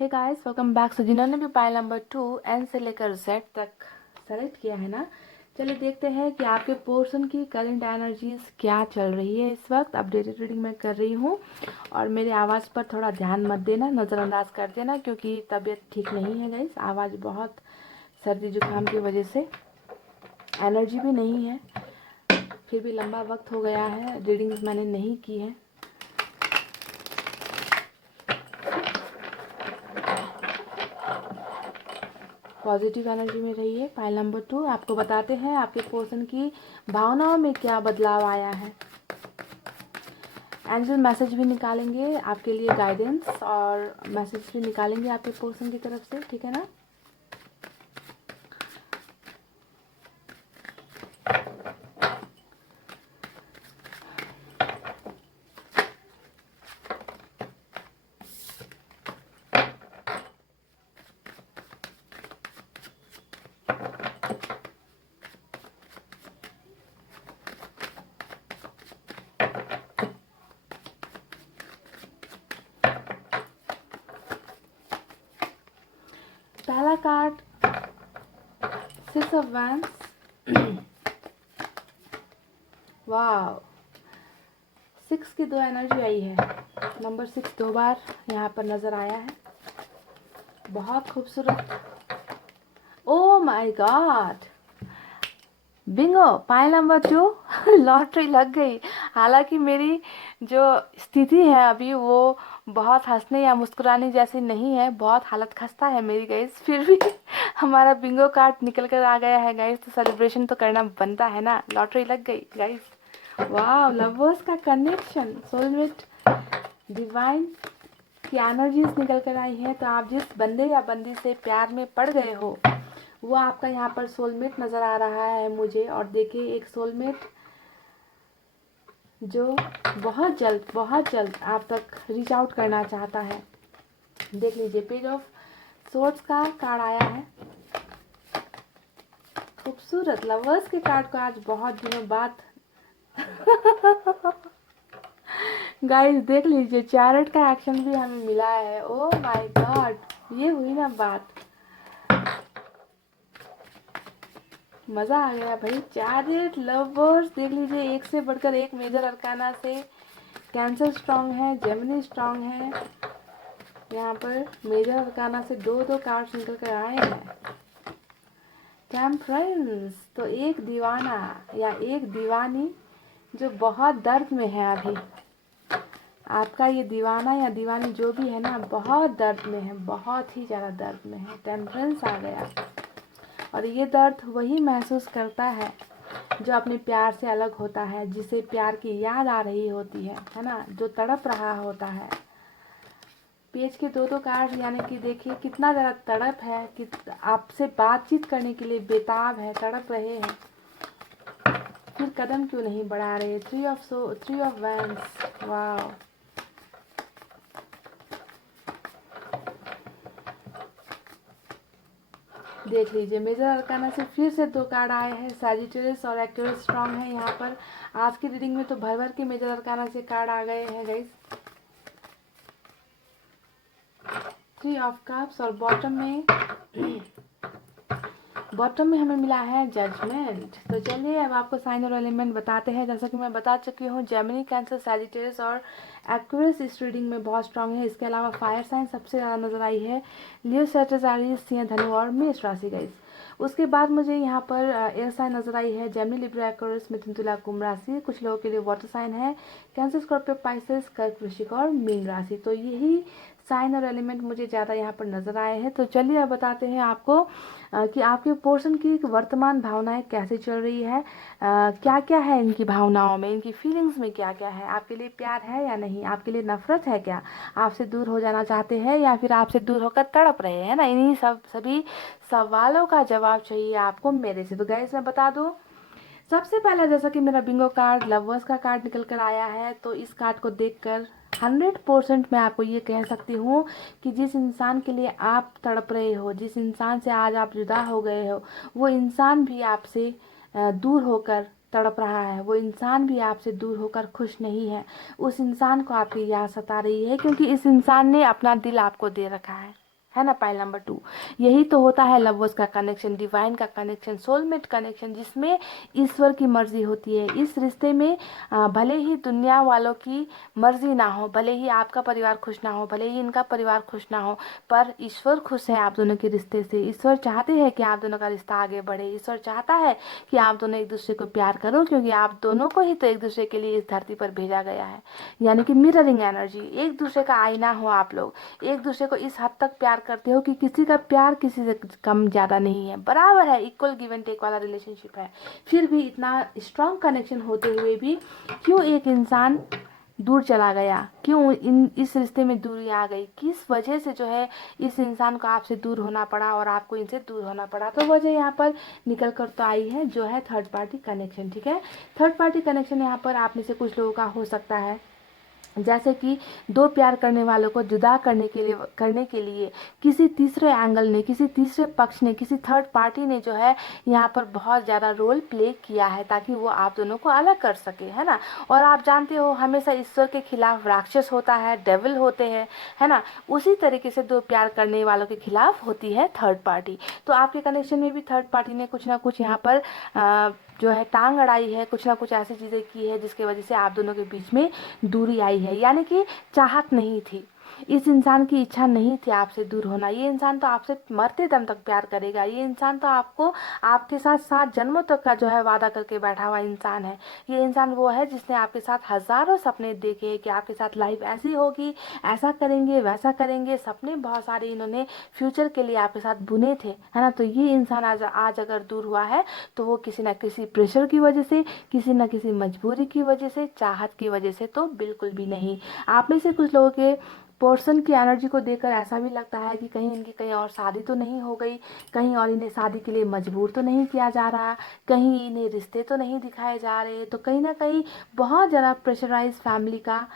Hey guys, welcome back. So जिन्होंने भी पाइल नंबर 2 एन से लेकर जेड तक सेलेक्ट किया है ना, चलिए देखते हैं कि आपके पोर्शन की करंट एनर्जीज क्या चल रही है इस वक्त। अपडेटेड रीडिंग मैं कर रही हूँ, और मेरी आवाज़ पर थोड़ा ध्यान मत देना, नज़रअंदाज कर देना, क्योंकि तबीयत ठीक नहीं है गाइस। आवाज़ बहुत सर्दी जुकाम की वजह से, एनर्जी भी नहीं है, फिर भी लंबा वक्त हो गया है, रीडिंग्स मैंने नहीं की है। पॉजिटिव एनर्जी में रहिए। पाइल नंबर 2 आपको बताते हैं आपके पर्सन की भावनाओं में क्या बदलाव आया है। एंजल मैसेज भी निकालेंगे आपके लिए, गाइडेंस और मैसेज भी निकालेंगे आपके पर्सन की तरफ से, ठीक है ना। पहला कार्ड 6 ऑफ वैंड्स। वाह, 6 की 2 एनर्जी आई है। नंबर 6 2 बार यहाँ पर नज़र आया है, बहुत खूबसूरत। Oh my God, Bingo, pile number 2 lottery लग गई। हालांकि मेरी जो स्थिति है अभी वो बहुत हंसने या मुस्कुराने जैसी नहीं है, बहुत हालत खस्ता है मेरी गाइस, फिर भी हमारा बिंगो कार्ड निकल कर आ गया है गाइस, तो सेलिब्रेशन तो करना बनता है ना। लॉटरी लग गई गाइस। वाह, लवर्स का कनेक्शन, सोलमेट, डिवाइन की एनर्जीज निकल कर आई है। तो आप जिस बंदे या बंदी से प्यार में पड़ गए हो वो आपका यहाँ पर सोलमेट नज़र आ रहा है मुझे। और देखिए, एक सोलमेट जो बहुत जल्द आप तक रीच आउट करना चाहता है। देख लीजिए, पेज ऑफ सोर्ड्स का कार्ड आया है, खूबसूरत। लवर्स के कार्ड को आज बहुत दिनों बाद गाइस देख लीजिए, चैरेट का एक्शन भी हमें मिला है। ओ माय गॉड, ये हुई ना बात, मज़ा आ गया भाई। चैरियट, लवर्स, देख लीजिए, एक से बढ़कर एक मेजर अरकाना से कैंसर स्ट्रांग है, जेमिनी स्ट्रांग है। यहाँ पर मेजर अरकाना से 2 कार्ड्स निकल कर आए हैं। टेम्परेंस, तो एक दीवाना या एक दीवानी जो बहुत दर्द में है अभी। आपका ये दीवाना या दीवानी जो भी है ना, बहुत दर्द में है, बहुत ही ज़्यादा दर्द में है। टेम्परेंस आ गया, और ये दर्द वही महसूस करता है जो अपने प्यार से अलग होता है, जिसे प्यार की याद आ रही होती है ना, जो तड़प रहा होता है। पेज के 2 कार्ड, यानी कि देखिए कितना ज़्यादा तड़प है, कि आपसे बातचीत करने के लिए बेताब है, तड़प रहे हैं, फिर कदम क्यों नहीं बढ़ा रहे। 3 ऑफ वैंड्स, वाह, देख लीजिए, मेजर अरकाना से फिर से 2 कार्ड आए हैं। सैजिटेरियस और एक्यूरेट स्ट्रांग है यहाँ पर। आज की रीडिंग में तो भर भर के मेजर अरकाना से कार्ड आ गए हैं गाइस। 3 ऑफ कप्स, और बॉटम में हमें मिला है जजमेंट। तो चलिए अब आपको साइन और एलिमेंट बताते हैं। जैसा कि मैं बता चुकी हूँ, जेमिनी, कैंसर, सैजिटेरियस और एक्वेरियस इस रीडिंग में बहुत स्ट्रांग है। इसके अलावा फायर साइन सबसे ज़्यादा नजर आई है, लियो, सैजिटेरियस, सिंह, धनु और मेष राशि गाइस। उसके बाद मुझे यहाँ पर एयर साइन नजर आई है, जेमिनी, लिब्रा, एक्वेरियस, मिथुन, तुला, कुंभ राशि। कुछ लोगों के लिए वाटर साइन है, कैंसर, स्कॉर्पियो, पाइसेस, कर्क, वृश्चिक और मीन राशि। तो यही साइन और एलिमेंट मुझे ज़्यादा यहाँ पर नजर आए हैं। तो चलिए अब बताते हैं आपको कि आपके पोर्शन की वर्तमान भावनाएं कैसे चल रही है, क्या क्या है इनकी भावनाओं में, इनकी फीलिंग्स में क्या क्या है। आपके लिए प्यार है या नहीं, आपके लिए नफरत है क्या, आपसे दूर हो जाना चाहते हैं या फिर आपसे दूर होकर तड़प रहे हैं ना। इन्हीं सभी सवालों का जवाब चाहिए आपको मेरे से। तो गाइस मैं बता दूं, सबसे पहला, जैसा कि मेरा बिंगो कार्ड लवर्स का कार्ड निकल कर आया है, तो इस कार्ड को देखकर 100% मैं आपको ये कह सकती हूँ कि जिस इंसान के लिए आप तड़प रहे हो, जिस इंसान से आज आप जुदा हो गए हो, वो इंसान भी आपसे दूर होकर तड़प रहा है, वो इंसान भी आपसे दूर होकर खुश नहीं है। उस इंसान को आपकी याद सता रही है, क्योंकि इस इंसान ने अपना दिल आपको दे रखा है। है ना। पाइल नंबर 2, यही तो होता है लवर्स का कनेक्शन, डिवाइन का कनेक्शन, सोलमेट कनेक्शन, जिसमें ईश्वर की मर्जी होती है। इस रिश्ते में भले ही दुनिया वालों की मर्जी ना हो, भले ही आपका परिवार खुश ना हो, भले ही इनका परिवार खुश ना हो, पर ईश्वर खुश है आप दोनों के रिश्ते से। ईश्वर चाहते हैं कि आप दोनों का रिश्ता आगे बढ़े। ईश्वर चाहता है कि आप दोनों एक दूसरे को प्यार करो, क्योंकि आप दोनों को ही तो एक दूसरे के लिए इस धरती पर भेजा गया है। यानी कि मिररिंग एनर्जी, एक दूसरे का आईना हो आप लोग, एक दूसरे को इस हद तक प्यार करते हो कि किसी का प्यार किसी से कम ज़्यादा नहीं है, बराबर है, इक्वल गिव एंड टेक वाला रिलेशनशिप है। फिर भी इतना स्ट्रॉन्ग कनेक्शन होते हुए भी क्यों एक इंसान दूर चला गया, क्यों इस रिश्ते में दूरी आ गई, किस वजह से जो है इस इंसान को आपसे दूर होना पड़ा और आपको इनसे दूर होना पड़ा। तो वजह यहाँ पर निकल कर तो आई है, जो है थर्ड पार्टी कनेक्शन। ठीक है, थर्ड पार्टी कनेक्शन यहाँ पर आप में से कुछ लोगों का हो सकता है, जैसे कि दो प्यार करने वालों को जुदा करने के लिए किसी तीसरे एंगल ने, किसी तीसरे पक्ष ने, किसी थर्ड पार्टी ने जो है यहाँ पर बहुत ज़्यादा रोल प्ले किया है, ताकि वो आप दोनों को अलग कर सके, है ना। और आप जानते हो हमेशा ईश्वर के खिलाफ राक्षस होता है, डेविल होते हैं, है ना। उसी तरीके से दो प्यार करने वालों के खिलाफ होती है थर्ड पार्टी। तो आपके कनेक्शन में भी थर्ड पार्टी ने कुछ ना कुछ यहाँ पर जो है टांग अड़ाई है, कुछ ना कुछ ऐसी चीज़ें की है जिसकी वजह से आप दोनों के बीच में दूरी आई है। यानी कि चाहत नहीं थी, इस इंसान की इच्छा नहीं थी आपसे दूर होना। ये इंसान तो आपसे मरते दम तक प्यार करेगा। ये इंसान तो आपको, आपके साथ 7 जन्मों तक का जो है वादा करके बैठा हुआ इंसान है। ये इंसान वो है जिसने आपके साथ हजारों सपने देखे हैं कि आपके साथ लाइफ ऐसी होगी, ऐसा करेंगे, वैसा करेंगे। सपने बहुत सारे इन्होंने फ्यूचर के लिए आपके साथ बुने थे, है ना। तो ये इंसान आज अगर दूर हुआ है तो वो किसी ना किसी प्रेशर की वजह से, किसी ना किसी मजबूरी की वजह से, चाहत की वजह से तो बिल्कुल भी नहीं। आप में से कुछ लोगों के पर्सन की एनर्जी को देखकर ऐसा भी लगता है कि कहीं इनकी कहीं और शादी तो नहीं हो गई, कहीं और इन्हें शादी के लिए मजबूर तो नहीं किया जा रहा, कहीं इन्हें रिश्ते तो नहीं दिखाए जा रहे। तो कहीं ना कहीं बहुत ज़्यादा प्रेशराइज फैमिली का,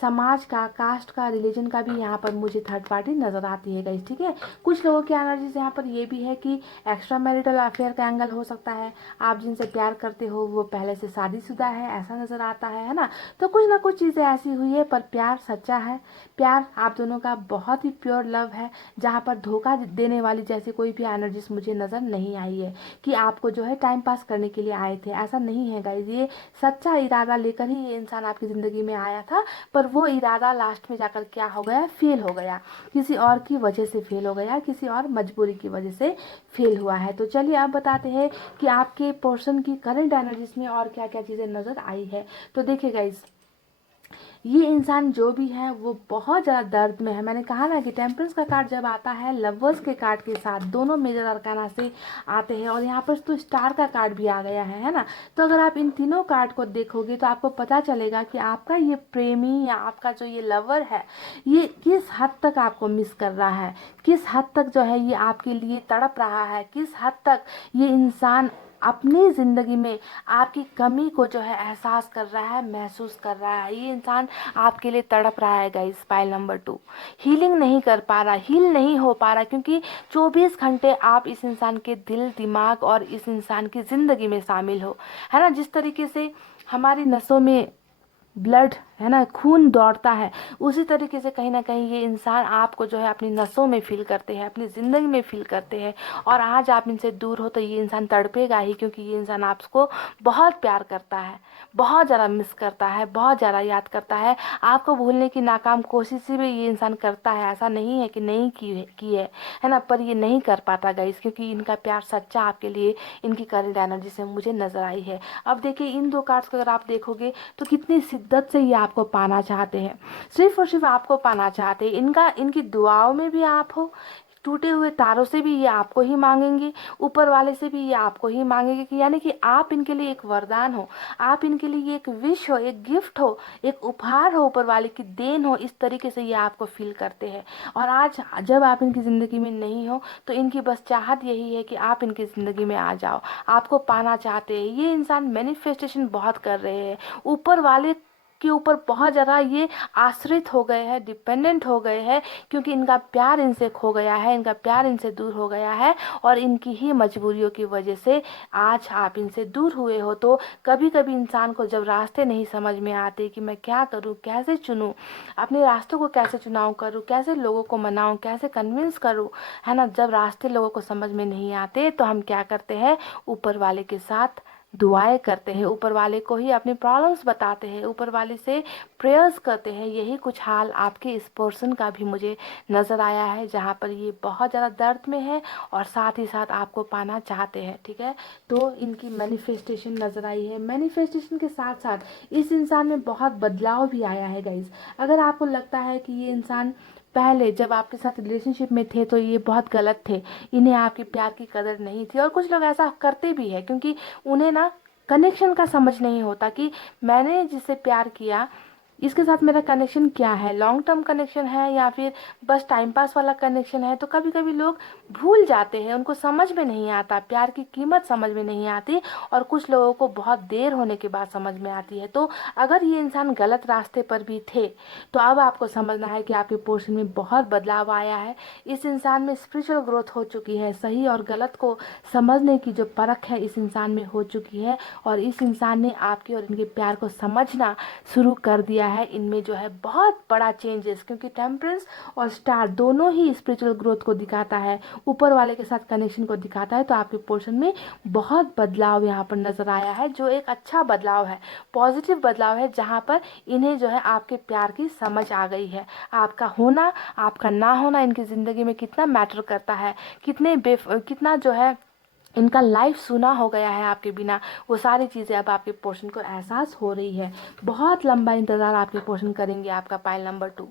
समाज का, कास्ट का, रिलीजन का भी यहाँ पर मुझे थर्ड पार्टी नज़र आती है गाइस। ठीक है, कुछ लोगों की एनर्जीज यहाँ पर ये भी है कि एक्स्ट्रा मैरिटल अफेयर का एंगल हो सकता है। आप जिनसे प्यार करते हो वो पहले से शादीशुदा है, ऐसा नज़र आता है ना। तो कुछ ना कुछ चीज़ें ऐसी हुई है, पर प्यार सच्चा है। प्यार आप दोनों का बहुत ही प्योर लव है, जहाँ पर धोखा देने वाली जैसी कोई भी एनर्जीज मुझे नज़र नहीं आई है कि आपको जो है टाइम पास करने के लिए आए थे। ऐसा नहीं है गाइज, ये सच्चा इरादा लेकर ही ये इंसान आपकी ज़िंदगी में आया था, पर वो इरादा लास्ट में जाकर क्या हो गया, फेल हो गया, किसी और की वजह से फेल हो गया, किसी और मजबूरी की वजह से फेल हुआ है। तो चलिए अब बताते हैं कि आपके पर्सन की करंट एनर्जीज में और क्या क्या चीज़ें नज़र आई है। तो देखिए गाइज, ये इंसान जो भी है वो बहुत ज़्यादा दर्द में है। मैंने कहा ना कि टेम्परेंस का कार्ड जब आता है लवर्स के कार्ड के साथ, दोनों मेजर अरकाना से आते हैं, और यहाँ पर तो स्टार का कार्ड भी आ गया है ना। तो अगर आप इन तीनों कार्ड को देखोगे तो आपको पता चलेगा कि आपका ये प्रेमी या आपका जो ये लवर है, ये किस हद तक आपको मिस कर रहा है, किस हद तक जो है ये आपके लिए तड़प रहा है, किस हद तक ये इंसान अपनी ज़िंदगी में आपकी कमी को जो है एहसास कर रहा है, महसूस कर रहा है। ये इंसान आपके लिए तड़प रहा है गाइस। पाइल नंबर 2, हीलिंग नहीं कर पा रहा, हील नहीं हो पा रहा, क्योंकि 24 घंटे आप इस इंसान के दिल, दिमाग और इस इंसान की ज़िंदगी में शामिल हो, है ना। जिस तरीके से हमारी नसों में ब्लड है ना, खून दौड़ता है, उसी तरीके से कहीं ना कहीं ये इंसान आपको जो है अपनी नसों में फील करते हैं, अपनी ज़िंदगी में फील करते हैं। और आज आप इनसे दूर हो तो ये इंसान तड़पेगा ही, क्योंकि ये इंसान आपको बहुत प्यार करता है, बहुत ज़्यादा मिस करता है, बहुत ज़्यादा याद करता है। आपको भूलने की नाकाम कोशिश भी ये इंसान करता है, ऐसा नहीं है कि नहीं की है ना, पर ये नहीं कर पाता गाइस, क्योंकि इनका प्यार सच्चा आपके लिए इनकी करंट एनर्जी से मुझे नज़र आई है। अब देखिए इन दो कार्ड्स को अगर आप देखोगे तो कितनी शिद्दत से ये आपको पाना चाहते हैं, सिर्फ और सिर्फ आपको पाना चाहते हैं। इनकी दुआओं में भी आप हो, टूटे हुए तारों से भी ये आपको ही मांगेंगे, ऊपर वाले से भी ये आपको ही मांगेंगे, कि यानी कि आप इनके लिए एक वरदान हो, आप इनके लिए एक विश हो, एक गिफ्ट हो, एक उपहार हो, ऊपर वाले की देन हो। इस तरीके से ये आपको फील करते हैं। और आज जब आप इनकी ज़िंदगी में नहीं हो तो इनकी बस चाहत यही है कि आप इनकी ज़िंदगी में आ जाओ, आपको पाना चाहते हैं। ये इंसान मैनिफेस्टेशन बहुत कर रहे हैं, ऊपर वाले आपके ऊपर बहुत ज़्यादा ये आश्रित हो गए हैं, डिपेंडेंट हो गए हैं, क्योंकि इनका प्यार इनसे खो गया है, इनका प्यार इनसे दूर हो गया है, और इनकी ही मजबूरियों की वजह से आज आप इनसे दूर हुए हो। तो कभी कभी इंसान को जब रास्ते नहीं समझ में आते कि मैं क्या करूं, कैसे चुनूं, अपने रास्तों को कैसे चुनाव करूं, कैसे लोगों को मनाऊं, कैसे कन्विंस करूं, है ना, जब रास्ते लोगों को समझ में नहीं आते तो हम क्या करते हैं, ऊपर वाले के साथ दुआएं करते हैं, ऊपर वाले को ही अपनी प्रॉब्लम्स बताते हैं, ऊपर वाले से प्रेयर्स करते हैं। यही कुछ हाल आपके इस पर्सन का भी मुझे नज़र आया है, जहाँ पर ये बहुत ज़्यादा दर्द में है और साथ ही साथ आपको पाना चाहते हैं। ठीक है, तो इनकी मैनिफेस्टेशन नज़र आई है। मैनिफेस्टेशन के साथ साथ इस इंसान में बहुत बदलाव भी आया है गाइज। अगर आपको लगता है कि ये इंसान पहले जब आपके साथ रिलेशनशिप में थे तो ये बहुत गलत थे, इन्हें आपके प्यार की कदर नहीं थी, और कुछ लोग ऐसा करते भी है क्योंकि उन्हें ना कनेक्शन का समझ नहीं होता कि मैंने जिससे प्यार किया इसके साथ मेरा कनेक्शन क्या है, लॉन्ग टर्म कनेक्शन है या फिर बस टाइम पास वाला कनेक्शन है। तो कभी कभी लोग भूल जाते हैं, उनको समझ में नहीं आता, प्यार की कीमत समझ में नहीं आती, और कुछ लोगों को बहुत देर होने के बाद समझ में आती है। तो अगर ये इंसान गलत रास्ते पर भी थे तो अब आपको समझना है कि आपके पोर्शन में बहुत बदलाव आया है। इस इंसान में स्पिरिचुअल ग्रोथ हो चुकी है, सही और गलत को समझने की जो परख है इस इंसान में हो चुकी है, और इस इंसान ने आपके और इनके प्यार को समझना शुरू कर दिया है। इनमें जो है बहुत बड़ा चेंजेस, क्योंकि टेम्परेंस और स्टार दोनों ही स्पिरिचुअल ग्रोथ को दिखाता है, ऊपर वाले के साथ कनेक्शन को दिखाता है। तो आपके पोर्शन में बहुत बदलाव यहाँ पर नजर आया है, जो एक अच्छा बदलाव है, पॉजिटिव बदलाव है, जहाँ पर इन्हें जो है आपके प्यार की समझ आ गई है। आपका होना, आपका ना होना इनकी ज़िंदगी में कितना मैटर करता है, कितना जो है इनका लाइफ सुना हो गया है आपके बिना, वो सारी चीज़ें अब आपके पोर्शन को एहसास हो रही है। बहुत लंबा इंतज़ार आपके पोर्शन करेंगे आपका पाइल नंबर 2।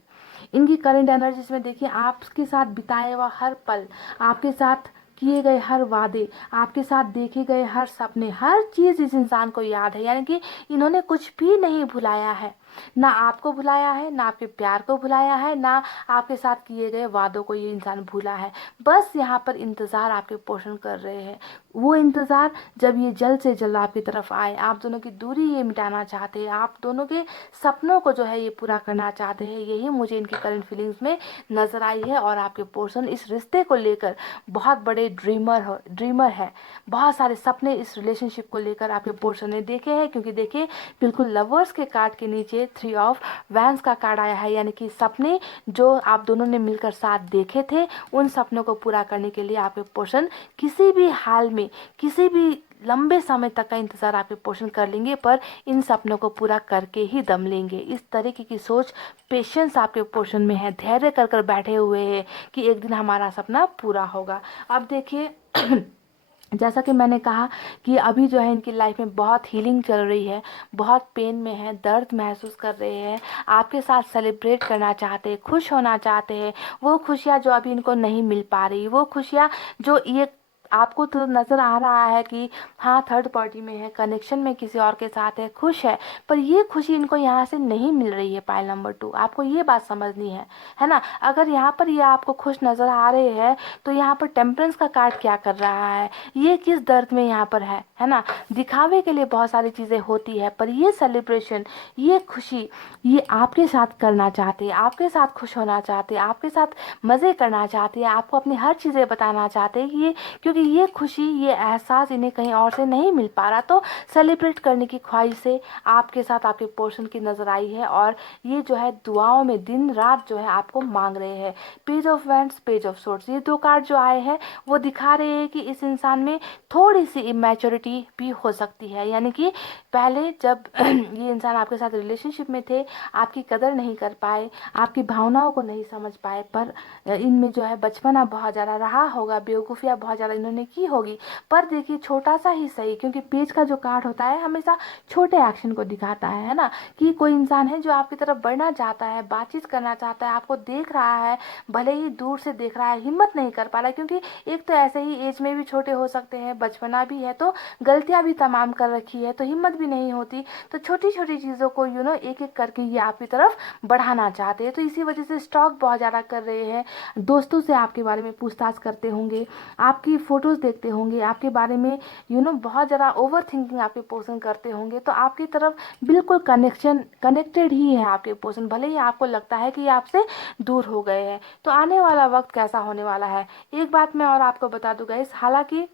इनकी करंट एनर्जीज में देखिए, आपके साथ बिताए हुआ हर पल, आपके साथ किए गए हर वादे, आपके साथ देखे गए हर सपने, हर चीज़ इस इंसान को याद है। यानी कि इन्होंने कुछ भी नहीं भुलाया है, ना आपको भुलाया है, ना आपके प्यार को भुलाया है, ना आपके साथ किए गए वादों को ये इंसान भूला है। बस यहाँ पर इंतज़ार आपके पोषण कर रहे हैं। वो इंतज़ार जब ये जल्द से जल्द आपकी तरफ आए, आप दोनों की दूरी ये मिटाना चाहते हैं, आप दोनों के सपनों को जो है ये पूरा करना चाहते हैं। यही मुझे इनकी करंट फीलिंग्स में नज़र आई है। और आपके पोर्शन इस रिश्ते को लेकर बहुत बड़े ड्रीमर है। बहुत सारे सपने इस रिलेशनशिप को लेकर आपके पोर्शन ने देखे हैं, क्योंकि देखिए बिल्कुल लवर्स के कार्ड के नीचे 3 ऑफ वैंस का कार्ड आया है। यानी कि सपने जो आप दोनों ने मिलकर साथ देखे थे, उन सपनों को पूरा करने के लिए आपके पोर्शन किसी भी हाल में, किसी भी लंबे समय तक का इंतज़ार आपके पोषण कर लेंगे, पर इन सपनों को पूरा करके ही दम लेंगे। इस तरीके की सोच, पेशेंस आपके पोषण में है, धैर्य कर कर बैठे हुए हैं कि एक दिन हमारा सपना पूरा होगा। अब देखिए जैसा कि मैंने कहा कि अभी जो है इनकी लाइफ में बहुत हीलिंग चल रही है, बहुत पेन में है, दर्द महसूस कर रहे हैं, आपके साथ सेलिब्रेट करना चाहते हैं, खुश होना चाहते हैं। वो खुशियाँ जो अभी इनको नहीं मिल पा रही, वो खुशियाँ जो ये आपको तो नज़र आ रहा है कि हाँ थर्ड पार्टी में है, कनेक्शन में किसी और के साथ है, खुश है, पर ये खुशी इनको यहाँ से नहीं मिल रही है। पाइल नंबर 2, आपको ये बात समझनी है ना। अगर यहाँ पर ये आपको खुश नज़र आ रहे हैं तो यहाँ पर टेम्परेंस का कार्ड क्या कर रहा है, ये किस दर्द में यहाँ पर है ना। दिखावे के लिए बहुत सारी चीज़ें होती है, पर ये सेलिब्रेशन, ये खुशी, ये आपके साथ करना चाहते हैं, आपके साथ खुश होना चाहते हैं, आपके साथ मज़े करना चाहते हैं, आपको अपनी हर चीज़ें बताना चाहते हैं। ये क्योंकि ये खुशी, ये एहसास इन्हें कहीं और से नहीं मिल पा रहा, तो सेलिब्रेट करने की ख्वाहिश से आपके साथ आपके पोर्शन की नज़र आई है। और ये जो है दुआओं में दिन रात जो है आपको मांग रहे हैं। Page of wands, page of swords, ये 2 कार्ड जो आए हैं वो दिखा रहे हैं कि इस इंसान में थोड़ी सी इमेच्योरिटी भी हो सकती है। यानी कि पहले जब ये इंसान आपके साथ रिलेशनशिप में थे, आपकी कदर नहीं कर पाए, आपकी भावनाओं को नहीं समझ पाए, पर इनमें जो है बचपना बहुत ज़्यादा रहा होगा, बेवकूफ़ियाँ बहुत ज़्यादा इन्होंने की होगी। पर देखिए छोटा सा ही सही, क्योंकि पेज का जो कार्ड होता है हमेशा छोटे एक्शन को दिखाता है ना, कि कोई इंसान है जो आपकी तरफ बढ़ना चाहता है, बातचीत करना चाहता है, आपको देख रहा है, भले ही दूर से देख रहा है, हिम्मत नहीं कर पा रहा है, क्योंकि एक तो ऐसे ही एज में भी छोटे हो सकते हैं, बचपना भी है, तो गलतियां भी तमाम कर रखी है, तो हिम्मत भी नहीं होती, तो छोटी छोटी चीज़ों को एक एक करके ये आपकी तरफ बढ़ाना चाहते हैं। तो इसी वजह से स्टॉक बहुत ज़्यादा कर रहे हैं, दोस्तों से आपके बारे में पूछताछ करते होंगे, आपकी फोटो फ़ोटोज़ देखते होंगे, आपके बारे में बहुत ज़्यादा ओवर थिंकिंग आपके पर्सन करते होंगे, तो आपकी तरफ बिल्कुल कनेक्टेड ही है आपके पर्सन, भले ही आपको लगता है कि ये आपसे दूर हो गए हैं। तो आने वाला वक्त कैसा होने वाला है, एक बात मैं और आपको बता दूँ गाइस, हालांकि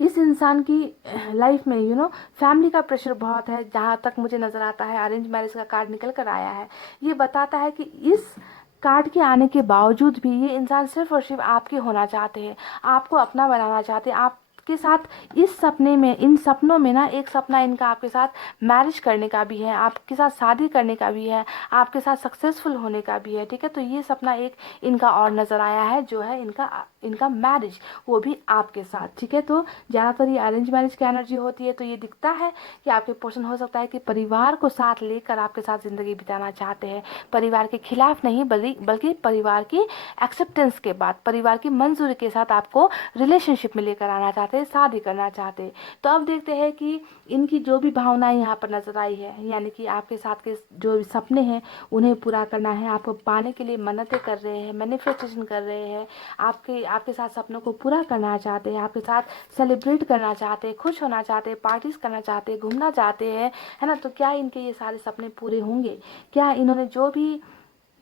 इस इंसान की लाइफ में फैमिली का प्रेशर बहुत है। जहाँ तक मुझे नज़र आता है अरेंज मैरिज का कार्ड निकल कर आया है, ये बताता है कि इस कार्ड के आने के बावजूद भी ये इंसान सिर्फ और सिर्फ आपके होना चाहते हैं, आपको अपना बनाना चाहते हैं, आपके साथ इस सपने में, इन सपनों में ना एक सपना इनका आपके साथ मैरिज करने का भी है, आपके साथ शादी करने का भी है, आपके साथ सक्सेसफुल होने का भी है, ठीक है। तो ये सपना एक इनका और नज़र आया है, जो है इनका इनका मैरिज, वो भी आपके साथ, ठीक है। तो ज़्यादातर ये अरेंज मैरिज की एनर्जी होती है, तो ये दिखता है कि आपके पर्सन हो सकता है कि परिवार को साथ लेकर आपके साथ ज़िंदगी बिताना चाहते हैं, परिवार के खिलाफ नहीं बल्कि परिवार की एक्सेप्टेंस के बाद, परिवार की मंजूरी के साथ आपको रिलेशनशिप में लेकर आना चाहते हैं, शादी करना चाहते हैं। तो अब देखते हैं कि इनकी जो भी भावनाएं यहाँ पर नजर आई है, यानी कि आपके साथ के जो सपने हैं उन्हें पूरा करना है, आपको पाने के लिए मन्नतें कर रहे हैं, मैनिफेस्टेशन कर रहे हैं, आपके आपके साथ सपनों को पूरा करना चाहते हैं, आपके साथ सेलिब्रेट करना चाहते हैं, खुश होना चाहते हैं, पार्टीज करना चाहते हैं, घूमना चाहते हैं, है ना। तो क्या इनके ये सारे सपने पूरे होंगे, क्या इन्होंने जो भी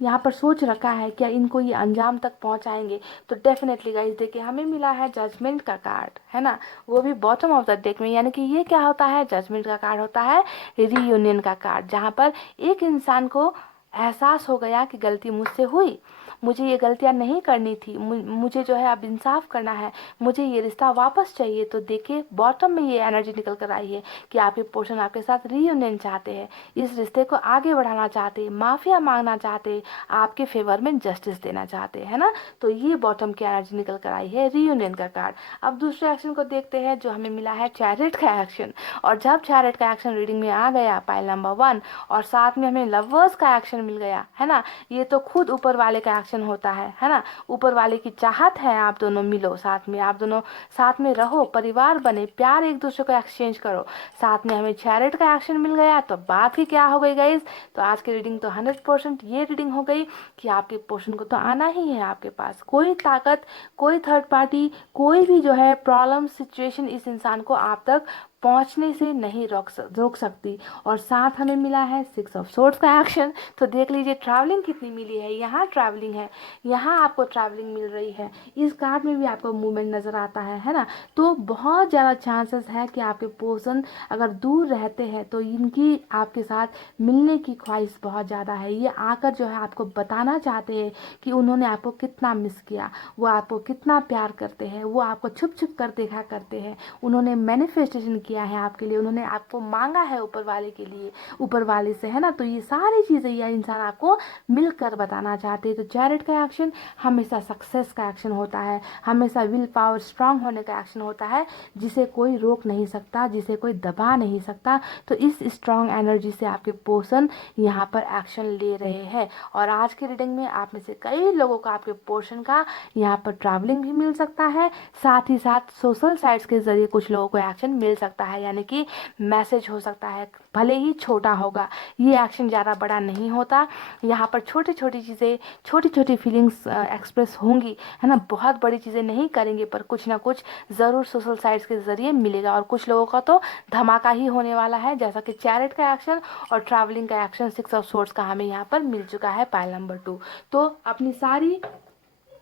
यहाँ पर सोच रखा है, क्या इनको ये अंजाम तक पहुंचाएंगे। तो डेफिनेटली गाइस देखिए, हमें मिला है जजमेंट का कार्ड, है ना, वो भी बॉटम ऑफ द डेक में। यानी कि ये क्या होता है, जजमेंट का कार्ड होता है रीयूनियन का कार्ड, जहाँ पर एक इंसान को एहसास हो गया कि गलती मुझसे हुई, मुझे ये गलतियाँ नहीं करनी थी, मुझे जो है अब इंसाफ करना है, मुझे ये रिश्ता वापस चाहिए। तो देखिए बॉटम में ये एनर्जी निकल कर आई है कि आपके पर्सन आपके साथ रीयूनियन चाहते हैं, इस रिश्ते को आगे बढ़ाना चाहते हैं, माफिया मांगना चाहते हैं, आपके फेवर में जस्टिस देना चाहते हैं, है ना। तो ये बॉटम की एनर्जी निकल कर आई है रीयूनियन का कार्ड। अब दूसरे एक्शन को देखते हैं, जो हमें मिला है चैरिट का एक्शन। और जब चैरिट का एक्शन रीडिंग में आ गया, पाइल नंबर 1, और साथ में हमें लवर्स का एक्शन मिल गया, है ना, ये तो खुद ऊपर वाले का एक्शन होता है ना। ऊपर वाले की चाहत है आप दोनों मिलो साथ में, आप दोनों साथ में रहो, परिवार बने, प्यार एक दूसरे को एक्सचेंज करो। साथ में हमें चैरिट का एक्शन मिल गया, तो बात ही क्या हो गई गाइज। तो आज की रीडिंग तो 100% ये रीडिंग हो गई कि आपके पोर्शन को तो आना ही है आपके पास। कोई ताकत, कोई थर्ड पार्टी, कोई भी जो है प्रॉब्लम सिचुएशन इस इंसान को आप तक पहुंचने से नहीं रोक सकती। और साथ हमें मिला है 6 ऑफ सोर्ड्स का एक्शन। तो देख लीजिए ट्रैवलिंग कितनी मिली है, यहाँ ट्रैवलिंग है, यहाँ आपको ट्रैवलिंग मिल रही है, इस कार्ड में भी आपको मूवमेंट नज़र आता है ना। तो बहुत ज़्यादा चांसेस है कि आपके पर्सन अगर दूर रहते हैं तो इनकी आपके साथ मिलने की ख्वाहिश बहुत ज़्यादा है। ये आकर जो है आपको बताना चाहते हैं कि उन्होंने आपको कितना मिस किया, वो आपको कितना प्यार करते हैं, वो आपको छुप छुप कर देखा करते हैं, उन्होंने मैनिफेस्टेशन किया है आपके लिए, उन्होंने आपको मांगा है ऊपर वाले के लिए, ऊपर वाले से, है ना। तो ये सारी चीज़ें यह इंसान आपको मिलकर बताना चाहते हैं। तो चैरिट का एक्शन हमेशा सक्सेस का एक्शन होता है, हमेशा विल पावर स्ट्रांग होने का एक्शन होता है, जिसे कोई रोक नहीं सकता, जिसे कोई दबा नहीं सकता। तो इस स्ट्रांग एनर्जी से आपके पर्सन यहाँ पर एक्शन ले रहे हैं। और आज की रीडिंग में आप में से कई लोगों का, आपके पोर्शन का यहाँ पर ट्रैवलिंग भी मिल सकता है, साथ ही साथ सोशल साइट्स के जरिए कुछ लोगों को एक्शन मिल सकता है, यानी कि मैसेज हो सकता है, भले ही छोटा होगा, ये एक्शन ज़्यादा बड़ा नहीं होता। यहाँ पर छोटी छोटी चीज़ें, छोटी छोटी फीलिंग्स एक्सप्रेस होंगी, है ना। बहुत बड़ी चीज़ें नहीं करेंगे, पर कुछ ना कुछ ज़रूर सोशल साइट्स के जरिए मिलेगा। और कुछ लोगों का तो धमाका ही होने वाला है, जैसा कि चैरिट का एक्शन और ट्रैवलिंग का एक्शन 6 ऑफ सोर्ड्स का हमें यहाँ पर मिल चुका है पाइल नंबर 2। तो अपनी सारी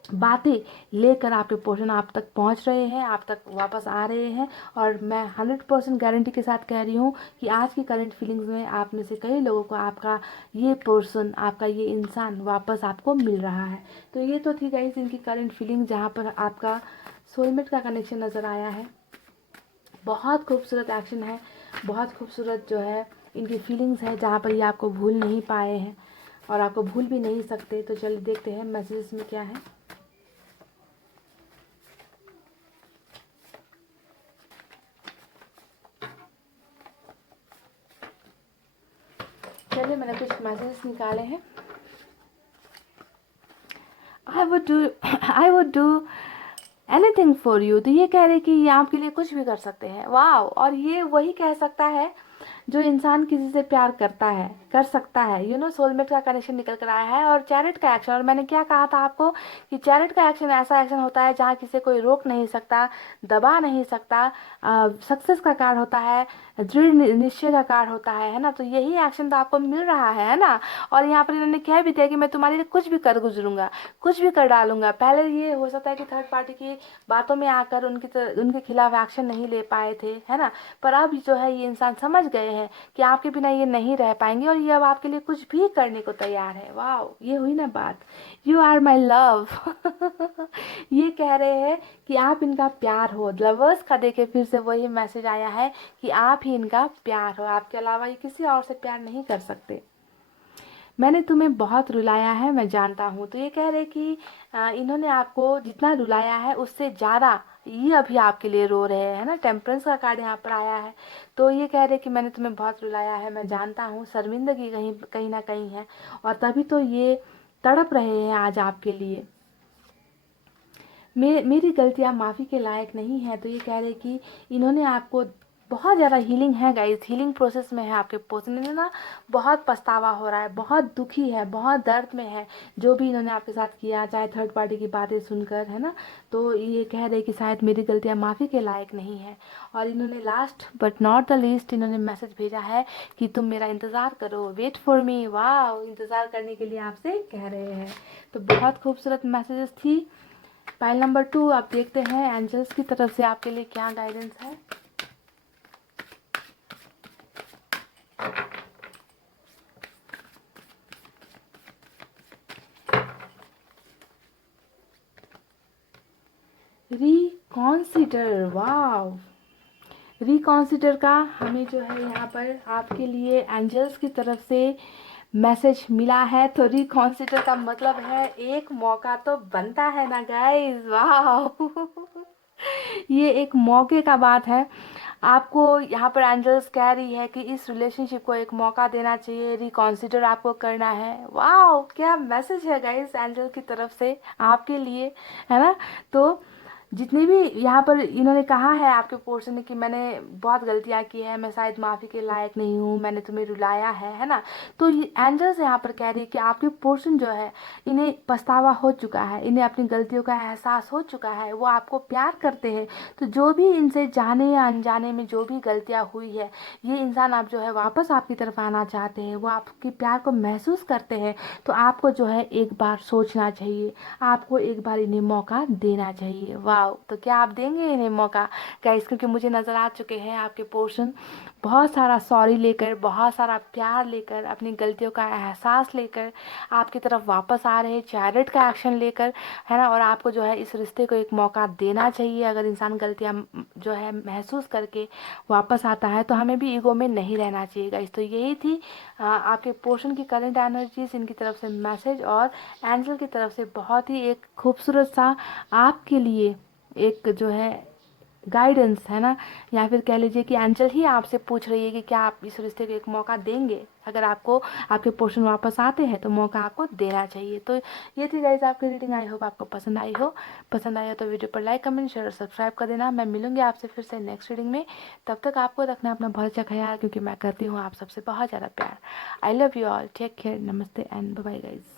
बातें लेकर आपके पोर्शन आप तक पहुंच रहे हैं, आप तक वापस आ रहे हैं। और मैं 100% गारंटी के साथ कह रही हूँ कि आज की करंट फीलिंग्स में आप में से कई लोगों को आपका ये पर्सन, आपका ये इंसान वापस आपको मिल रहा है। तो ये तो थी गाइस इनकी करंट फीलिंग, जहाँ पर आपका सोलमेट का कनेक्शन नज़र आया है। बहुत खूबसूरत एक्शन है, बहुत खूबसूरत जो है इनकी फीलिंग्स है, जहाँ पर ये आपको भूल नहीं पाए हैं और आपको भूल भी नहीं सकते। तो चलिए देखते हैं मैसेजेस में क्या है। चलिए मैंने कुछ मैसेजेस निकाले हैं। I would do anything for you. तो ये कह रहे कि ये आपके लिए कुछ भी कर सकते हैं। वाह। और ये वही कह सकता है जो इंसान किसी से प्यार करता है, कर सकता है, सोलमेट का कनेक्शन निकल कर आया है। और चैरिट का एक्शन, और मैंने क्या कहा था आपको कि चैरिट का एक्शन ऐसा एक्शन होता है जहाँ किसी कोई रोक नहीं सकता, दबा नहीं सकता, सक्सेस का कार्ड होता है, दृढ़ निश्चय का कार्ड होता है ना। तो यही एक्शन तो आपको मिल रहा है ना। और यहाँ पर इन्होंने कह भी दिया कि मैं तुम्हारे लिए कुछ भी कर गुजरूंगा, कुछ भी कर डालूंगा। पहले ये हो सकता है कि थर्ड पार्टी की बातों में आकर उनके खिलाफ एक्शन नहीं ले पाए थे, है ना। पर अब जो है ये इंसान समझ गए हैं कि आपके बिना ये नहीं रह पाएंगे, और ये अब आपके लिए कुछ भी करने को तैयार है। वाह, ये हुई ना बात, यू आर माई लव। ये कह रहे हैं कि आप इनका प्यार हो। लवर्स का देखे फिर से वही मैसेज आया है कि आप ही इनका प्यार हो, आपके अलावा ये किसी और से प्यार नहीं कर सकते। मैंने तुम्हें बहुत रुलाया है, मैं जानता हूँ। तो ये कह रहे कि इन्होंने आपको जितना रुलाया है उससे ज़्यादा ये अभी आपके लिए रो रहे हैं ना। टेम्परेंस का कार्ड यहाँ पर आया है। तो ये कह रहे कि मैंने तुम्हें बहुत रुलाया है, मैं जानता हूँ। शर्मिंदगी कहीं कहीं ना कहीं है, और तभी तो ये तड़प रहे हैं आज आपके लिए। मेरी गलतियाँ माफ़ी के लायक नहीं है। तो ये कह रहे कि इन्होंने आपको बहुत ज़्यादा हीलिंग है गाइस, हीलिंग प्रोसेस में है आपके पर्सन। इन्हें ना बहुत पछतावा हो रहा है, बहुत दुखी है, बहुत दर्द में है जो भी इन्होंने आपके साथ किया, चाहे थर्ड पार्टी की बातें सुनकर, है ना। तो ये कह रहे कि शायद मेरी गलतियाँ माफ़ी के लायक नहीं है। और इन्होंने last but not the least इन्होंने मैसेज भेजा है कि तुम मेरा इंतज़ार करो, वेट फॉर मी। वाह, इंतज़ार करने के लिए आपसे कह रहे हैं। तो बहुत खूबसूरत मैसेजेस थी। पाइल नंबर 2, आप देखते हैं एंजल्स की तरफ से आपके लिए क्या गाइडेंस है। रिकॉन्सिडर, वाव, रिकॉन्सिडर का हमें जो है यहाँ पर आपके लिए एंजल्स की तरफ से मैसेज मिला है। तो रिकॉन्सिडर का मतलब है एक मौका तो बनता है ना गाइस। वाह, ये एक मौके का बात है। आपको यहाँ पर एंजल्स कह रही है कि इस रिलेशनशिप को एक मौका देना चाहिए, रिकॉन्सिडर आपको करना है। वाह, क्या मैसेज है गाइस एंजल की तरफ से आपके लिए, है ना। तो जितने भी यहाँ पर इन्होंने कहा है आपके पोर्शन में कि मैंने बहुत गलतियाँ की है, मैं शायद माफ़ी के लायक नहीं हूँ, मैंने तुम्हें रुलाया है ना। तो ये एंजल्स यहाँ पर कह रही है कि आपके पोर्शन जो है इन्हें पछतावा हो चुका है, इन्हें अपनी गलतियों का एहसास हो चुका है, वो आपको प्यार करते हैं। तो जो भी इनसे जाने या अनजाने में जो भी गलतियाँ हुई है, ये इंसान आप जो है वापस आपकी तरफ आना चाहते हैं, वो आपके प्यार को महसूस करते हैं। तो आपको जो है एक बार सोचना चाहिए, आपको एक बार इन्हें मौका देना चाहिए। वाह, तो क्या आप देंगे इन्हें मौका गाइस? क्योंकि मुझे नज़र आ चुके हैं आपके पोर्शन बहुत सारा सॉरी लेकर, बहुत सारा प्यार लेकर, अपनी गलतियों का एहसास लेकर आपकी तरफ वापस आ रहे हैं, चैरिट का एक्शन लेकर, है ना। और आपको जो है इस रिश्ते को एक मौका देना चाहिए। अगर इंसान गलतियाँ जो है महसूस करके वापस आता है तो हमें भी ईगो में नहीं रहना चाहिए गाइस। तो यही थी आपके पोर्शन की करंट एनर्जीज, इनकी तरफ से मैसेज, और एंजल की तरफ से बहुत ही एक खूबसूरत सा आपके लिए एक जो है गाइडेंस, है ना। या फिर कह लीजिए कि एंजल ही आपसे पूछ रही है कि क्या आप इस रिश्ते को एक मौका देंगे। अगर आपको आपके पोर्शन वापस आते हैं तो मौका आपको देना चाहिए। तो ये थी गाइज आपकी रीडिंग। आई होप आपको पसंद आई हो। पसंद आई हो तो वीडियो पर लाइक, कमेंट, शेयर और सब्सक्राइब कर देना। मैं मिलूंगी आपसे फिर से नेक्स्ट रीडिंग में। तब तक आपको रखना अपना बहुत अच्छा ख्याल, क्योंकि मैं करती हूँ आप सबसे बहुत ज़्यादा प्यार। I love you all, take care, नमस्ते एंड बाय बाय गाइज।